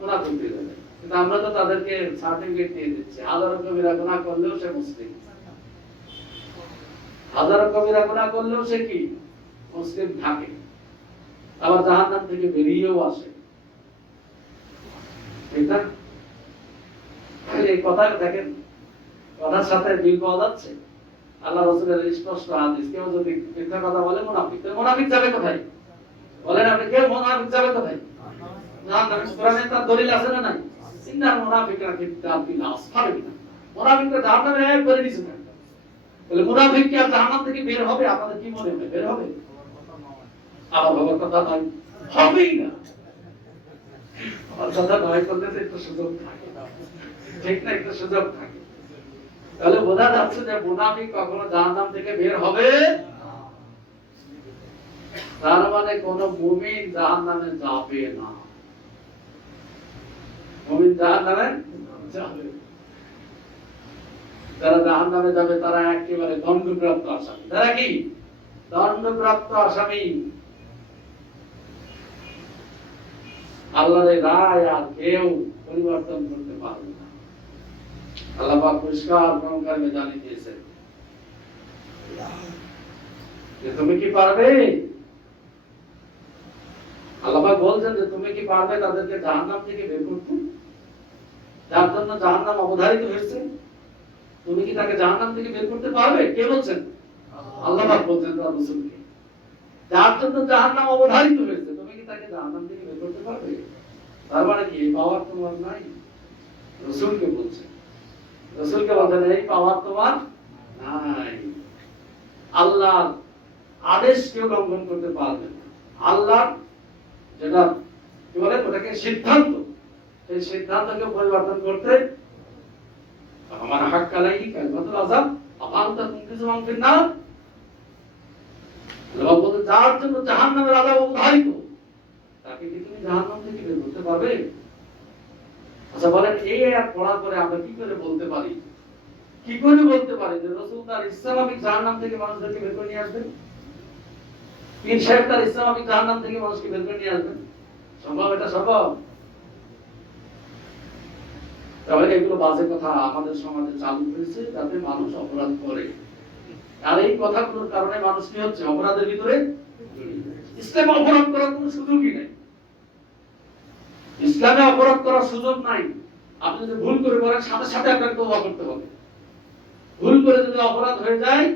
মুনাফিক হয়ে যাবে। কিন্তু আমরা তো তাদেরকে সার্টিফিকেট দিয়ে দিচ্ছি, হাজারো কবিরা গুনাহ করলেও সে মুসলিম, হাজারো কবিরা গুনাহ করলেও সে কি মুসলিম থাকে, আবার জাহান্নাম থেকে বেরিয়েও আসে, ঠিক না? এই কথা দেখেন, কথার সাথে মিল পাওয়া যাচ্ছে। আল্লাহ রাসূলের স্পষ্ট হাদিস, কেউ যদি মিথ্যা কথা বলে মুনাফিক, তো মুনাফিক যাবে কোথায়? বলেন আপনি, কেউ মুনাফিক যাবে কোথায়? জাহান্নামে। কোরআনে তার দলিল আছে না নাই? ইন্নাল মুনাফিকিনা ফি দারকিল আসফাল। মুনাফিকরা জাহান্নামে একবারে নিচে থাকে। বলে মুনাফিক কি আর জাহান্নাম থেকে বের হবে? আপনাদের কি মনে হয় বের হবে? আমার বাবার কথা নয়, হবেই না। আমার কথা নয় করলে তো একটু সুযোগ থাকে, ঠিক না? একটু সুযোগ থাকে। তাহলে বোঝা যাচ্ছে যে মুনাফিক কখনো জাহান্নাম থেকে বের হবে না। তার মানে কোন মুমিন জাহান্নামে যাবে না, মুমিন জাহান্নামে যাবে। যারা জাহান্নামে যাবে তারা একেবারে দণ্ডপ্রাপ্ত আসামি। তারা কি দণ্ডপ্রাপ্ত আসামি। আল্লাহর রায় আর কেউ পরিবর্তন করতে পারবে না। আল্লাহ পাক পরিষ্কার কোরআনে জানিয়ে দিয়েছেন যে তুমি কি পারবে? আল্লাহ পাক বলছেন যে তুমি কি পারবে তাদেরকে জাহান্নাম থেকে বের করতে? যার জন্য জাহান্নাম অবধারিত হয়েছে, তুমি কি তাকে জাহান্নাম থেকে বের করতে পারবে? কে বলছেন? আল্লাহ পাক বলছেন তার রাসূলকে, যার জন্য জাহান্নাম অবধারিত হয়েছে, তুমি কি তাকে জাহান্নাম থেকে বের করতে পারবে? তার মানে কি এই পাওয়ার তোমার নাই? রাসূলকে বলছেন, রাসূলকে বলছেন এই পাওয়ার তোমার নাই। আল্লাহর আদেশ কেউ লঙ্ঘন করতে পারবে না। আল্লাহ যেটা কি বলে ওটাকে সিদ্ধান্ত, সেই সিদ্ধান্তকে পরিবর্তন করতে আমার হক কালাইহি কালমাতুল আযাব আপান্তা তুমকিজু মান ফিন নার। আল্লাহ বলতে যার জন্য জাহান্নামের আযাব অবধারিত, তাকে কি তুমি জাহান্নাম থেকে বের করতে পারবে? আচ্ছা বলেন, এই আয়াত পড়ার পরে আমরা কি করে বলতে পারি, কি করে বলতে পারি যে রাসূল তার ইসলামিক জাহান্নাম থেকে মানুষদেরকে বের করে নিয়ে আসবেন? পীর সাহেব তার ইসলামিক জাহান্নাম থেকে মানুষকে বের করে নিয়ে আসবেন? সম্ভব? এটা সম্ভব? তাহলে এগুলো বাজে কথা আমাদের সমাজে চালু হয়েছে যাতে মানুষ অপরাধ করে, আর এই কথাগুলোর কারণে মানুষ কি হচ্ছে? অপরাধের ভিতরে। ইসলামে অপরাধ করার কোনো সুযোগই নেই, ইসলামে অপরাধ করার সুযোগ নাই। আপনি যদি ভুল করে করেন সাথে সাথে আপনাকে তওবা করতে হবে। ভুল করে যদি অপরাধ হয়ে যায়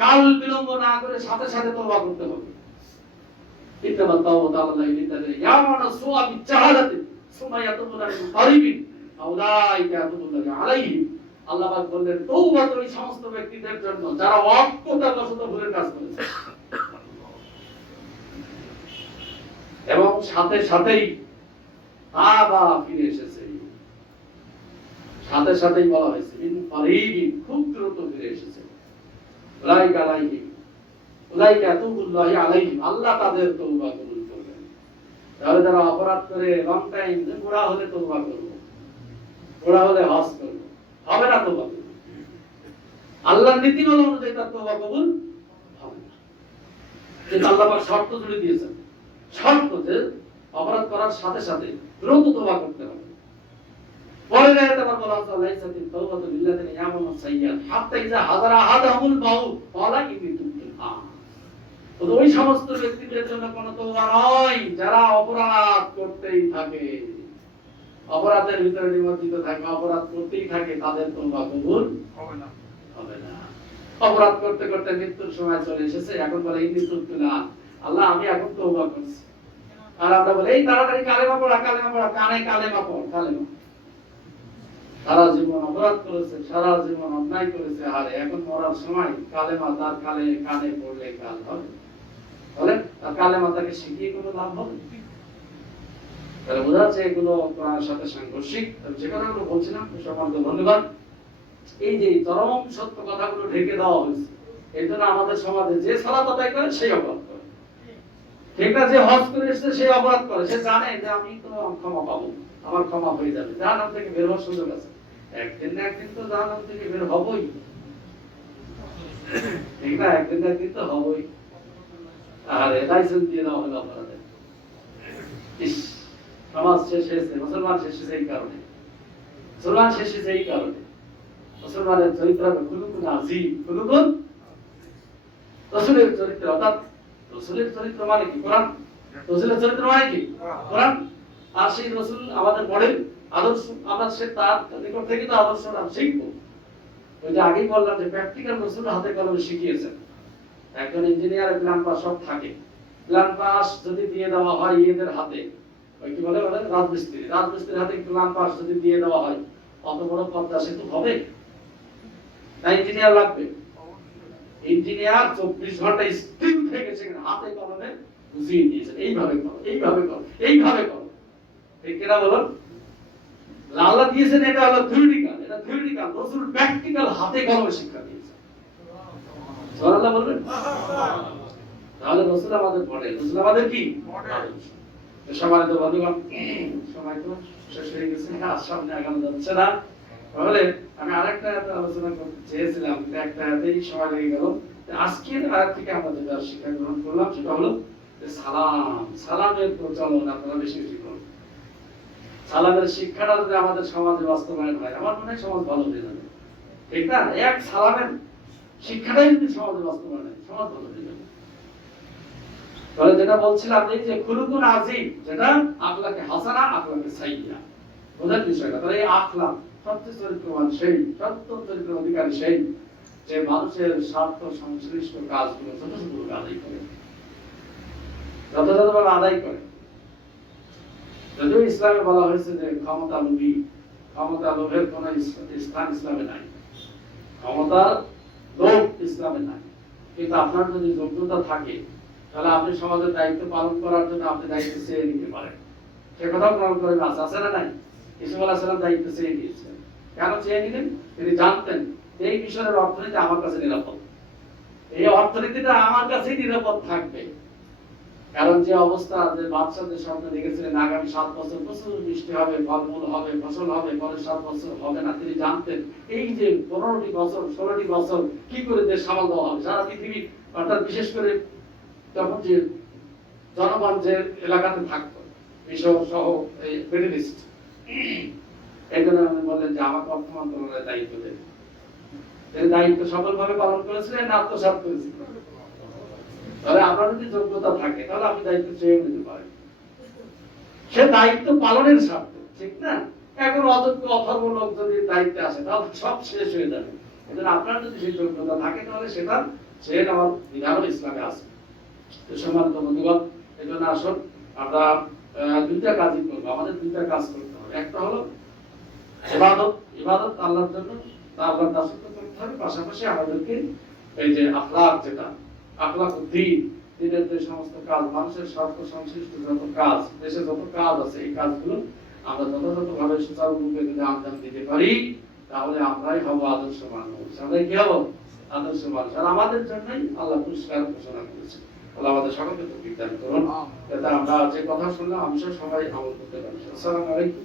কাল বিলম্ব না করে সাথে সাথে তওবা করতে হবে। ইত্তাবা তাওবাত আল্লাহি লিল্লাযিনা ইয়ামানা সুআ বিজাহালাতি সুম্মা ইয়াতুবুনা মিন কারিবিন আউলাইকা ইয়াতুবুল্লাহি আলাইহিম। আল্লাহ পাক বললেন তওবা তো ওই সমস্ত ব্যক্তিদের জন্য যারা অজ্ঞতাবশত ভুলের কাজ করেছে এবং সাথে সাথেই আবার ফিরে এসেছে। সাথে সাথেই বলা হয়েছে মিন কারিবিন, খুব দ্রুত ফিরে এসেছে। উলাইকা আলাইহিম উলাইকা ইয়াতুবুল্লাহি আলাইহিম, আল্লাহ তাদের তওবা কবুল করবেন। তাহলে যারা অপরাধ করে লং টাইম, বুড়া হলে তওবা করব, বুড়া হলে হজ করব, হবে না তওবা। আল্লাহর নীতিমালা অনুযায়ী তার তওবা কবুল হবে না। কিন্তু আল্লাহ পাক শর্ত জুড়ে দিয়েছেন, শর্ত যে অপরাধ করার সাথে সাথে দ্রুত তওবা করতে হবে। পরের আয়াতে আবার বলা আছে লাইসাতিত তাওবাতু লিল্লাযিনা ইয়ামালুনা সাইয়্যাত হাত্তা ইযা হাযারা আহাদাহুমুল মাউত ক্বালা ইন্নী তুবতু আন। তো ওই সমস্ত ব্যক্তিদের জন্য কোনো তওবা নয় যারা অপরাধ করতেই থাকে, অপরাধের ভিতরে নিমজ্জিত থাকে, অপরাধ করতেই থাকে, তাদের তওবা কবুল হবে না, হবে না। অপরাধ করতে করতে মৃত্যুর সময় চলে এসেছে, এখন বলে ইন্নী তুবতু আন, আল্লাহ আমি এখন তওবা করছি। আর আমরা বলি এই তাড়াতাড়ি কালেমা পড়া, কালেমা পড়া, কানে কালেমা পড়, কালেমা। সারা জীবন অপরাধ করেছে, সারা জীবন অন্যায় করেছে, আর এখন মরার সময় কালেমা তার কানে পড়লে কাল হবে? বলেন, আর কালেমা তাকে শিখিয়ে কোনো লাভ হবে? তাহলে বোঝা যাচ্ছে এগুলো কোরআনের সাথে সাংঘর্ষিক। যে কথাগুলো বলছিলাম সম্মানিত ধন্যবাদ, এই যে চরম সত্য কথাগুলো ঢেকে দেওয়া হয়েছে, এই জন্য আমাদের সমাজে যে সালাত আদায় করে সেই অপরাধ করে, ঠিক না? যে হজ করে এসেছে সেই অপরাধ করে, সে জানে যে আমি তো ক্ষমা পাবো, আমার ক্ষমা হয়ে যাবে, জাহান্নাম থেকে বের হওয়ার সুযোগ আছে। একদিন না একদিন তো জাহান্নাম থেকে বের হবই, ঠিক না? একদিন না একদিন তো হবই। আর লাইসেন্স দিয়ে দেওয়া হলো আপনাদের। সমাজ শেষ হয়েছে, মুসলমান শেষ হয়েছে এই কারণে, মুসলমান শেষ হয়েছে এই কারণে। মুসলমানের চরিত্র হবে খুলুকুন আজিম, খুলুকুন রাসূলের চরিত্র, অর্থাৎ রাসূলের চরিত্র মানে কি? কোরআন। রাসূলের চরিত্র মানে কি? কোরআন। আর সেই রাসূল আমাদের মডেল, আদর্শ। আমরা সে তার নিকট থেকে তো আদর্শ শিখবো। ওই যে আগেই বললাম যে প্র্যাকটিক্যাল রাসূল হাতে কলমে শিখিয়েছেন। একজন ইঞ্জিনিয়ার প্ল্যান পাস সব থাকে, প্ল্যান পাস যদি দিয়ে দেওয়া হয় এদের হাতে, ওই কি বলে রাজমিস্ত্রির হাতে প্ল্যান পাস যদি দিয়ে দেওয়া হয়, অত বড় পদ্মা সেতু হবে না? ইঞ্জিনিয়ার লাগবে। ইঞ্জিনিয়ার 24 ঘন্টা স্ক্রিন থেকে সেখানে হাতে কলমে বুঝিয়ে দিয়েছে, এইভাবে করো, এইভাবে করো, এইভাবে করো। ঠিক কিনা বলুন? আল্লাহ দিয়েছেন, এটা হলো থিওরিটিক্যাল, এটা থিওরিটিক্যাল। রাসূল প্র্যাকটিক্যাল হাতে কলমে শিক্ষা দিয়েছেন। সুবহানাল্লাহ বলবেন? তাহলে রাসূল আমাদের মডেল, রাসূল আমাদের কি মডেল। সম্মানিত বন্ধুগণ, সময় তো শেষ হয়ে গেছে, আর সামনে আগানো যাচ্ছে না। তাহলে আমি আরেকটা আলোচনা করতে চেয়েছিলাম, একটা হাতেই সময় লেগে গেল। আজকের আয়াত থেকে আমরা যেটা শিক্ষা গ্রহণ করলাম সেটা হলো যে সালামের প্রচলন আপনারা বেশি বেশি করুন। সালামের শিক্ষাটা যদি আমাদের সমাজে বাস্তবায়ন হয়, আমার মনে হয় সমাজ ভালো হয়ে যাবে, ঠিক না? এক সালামের শিক্ষাটাই যদি সমাজে বাস্তবায়ন হয়, সমাজ ভালো হয়ে যাবে। তাহলে যেটা বলছিলাম এই যে খুলুকুন আজিম, যেটা আখলাকে হাসানা, আখলাকে সাইয়্যা, বোঝার বিষয়টা। তাহলে এই আখলাক, সত্য চরিত্রবান সেই, সত্য চরিত্রের অধিকারী সেই যে মানুষের স্বার্থ সংশ্লিষ্ট কাজগুলো যথাযথভাবে আদায় করে, যথাযথভাবে আদায় করে। যদিও ইসলামে বলা হয়েছে যে ক্ষমতা লোভী, ক্ষমতা লোভের কোন স্থান ইসলামে নাই, ক্ষমতার লোভ ইসলামে নাই। কিন্তু আপনার যদি যোগ্যতা থাকে তাহলে আপনি সমাজের দায়িত্ব পালন করার জন্য আপনি দায়িত্ব চেয়ে নিতে পারেন। সে কথা গ্রহণ করে আছে না নাই? ইসুফ আলাইহিস সালাম দায়িত্ব চেয়ে নিয়েছিলেন। কেন চেয়ে নিলেন? তিনি জানতেন এই মিশরের অর্থনীতি আমার কাছে নিরাপদ, এই অর্থনীতিটা আমার কাছেই নিরাপদ থাকবে। কারণ যে অবস্থা, যে বাদশাদের স্বপ্ন দেখেছিলেন আগামী 7 বছর প্রচুর বৃষ্টি হবে, ফলমূল হবে, ফসল হবে, পরের 7 বছর হবে না, তিনি জানতেন এই যে 15টি বছর 16টি বছর কি করে দেশ সামাল দেওয়া হবে সারা পৃথিবী, অর্থাৎ বিশেষ করে তখন যে জনগণ যে এলাকাতে থাকতো মিশর সহ এই মিডল ইস্ট, এই জন্য আমি বললেন যে আমাকে অর্থ মন্ত্রণালয়ের দায়িত্ব দেন। এই দায়িত্ব সফলভাবে পালন করেছিলেন, আত্মসাৎ করেছিলেন। তাহলে আপনার যদি যোগ্যতা থাকে তাহলে আপনি দায়িত্ব চেয়ে নিতে পারেন, সে দায়িত্ব পালনের স্বার্থে, ঠিক না? এখন অযোগ্য অথর্ব লোক যদি দায়িত্বে আসে তাহলে সব শেষ হয়ে যাবে। এজন্য আপনার যদি সেই যোগ্যতা থাকে তাহলে সেটা চেয়ে নেওয়ার বিধানও ইসলামে আছে। সম্মানিত বন্ধুগণ, এই জন্য আসুন আমরা দুইটা কাজই করবো, আমাদের দুইটা কাজ করতে হবে। একটা হলো ইবাদত, ইবাদত আল্লাহর জন্য, আল্লাহর দাসত্ব করতে হবে। পাশাপাশি আমাদেরকে এই যে আখলাক, যেটা আখলাক দ্বীন, দ্বীনের যে সমস্ত কাজ, মানুষের স্বার্থ সংশ্লিষ্ট যত কাজ, দেশে যত কাজ আছে, এই কাজগুলো আমরা যথাযথভাবে সুচারুরূপে যদি আঞ্জাম দিতে পারি তাহলে আমরাই হব আদর্শ মানুষ। আমরাই কি হব? আদর্শ মানুষ। আর আমাদের জন্যই আল্লাহ পুরস্কার ঘোষণা করেছে। আল্লাহ আমাদের সকলকে তৌফিক দান করুন যাতে আমরা যে কথা শুনলাম আমি সবাই আমল করতে পারি। আসসালামু আলাইকুম।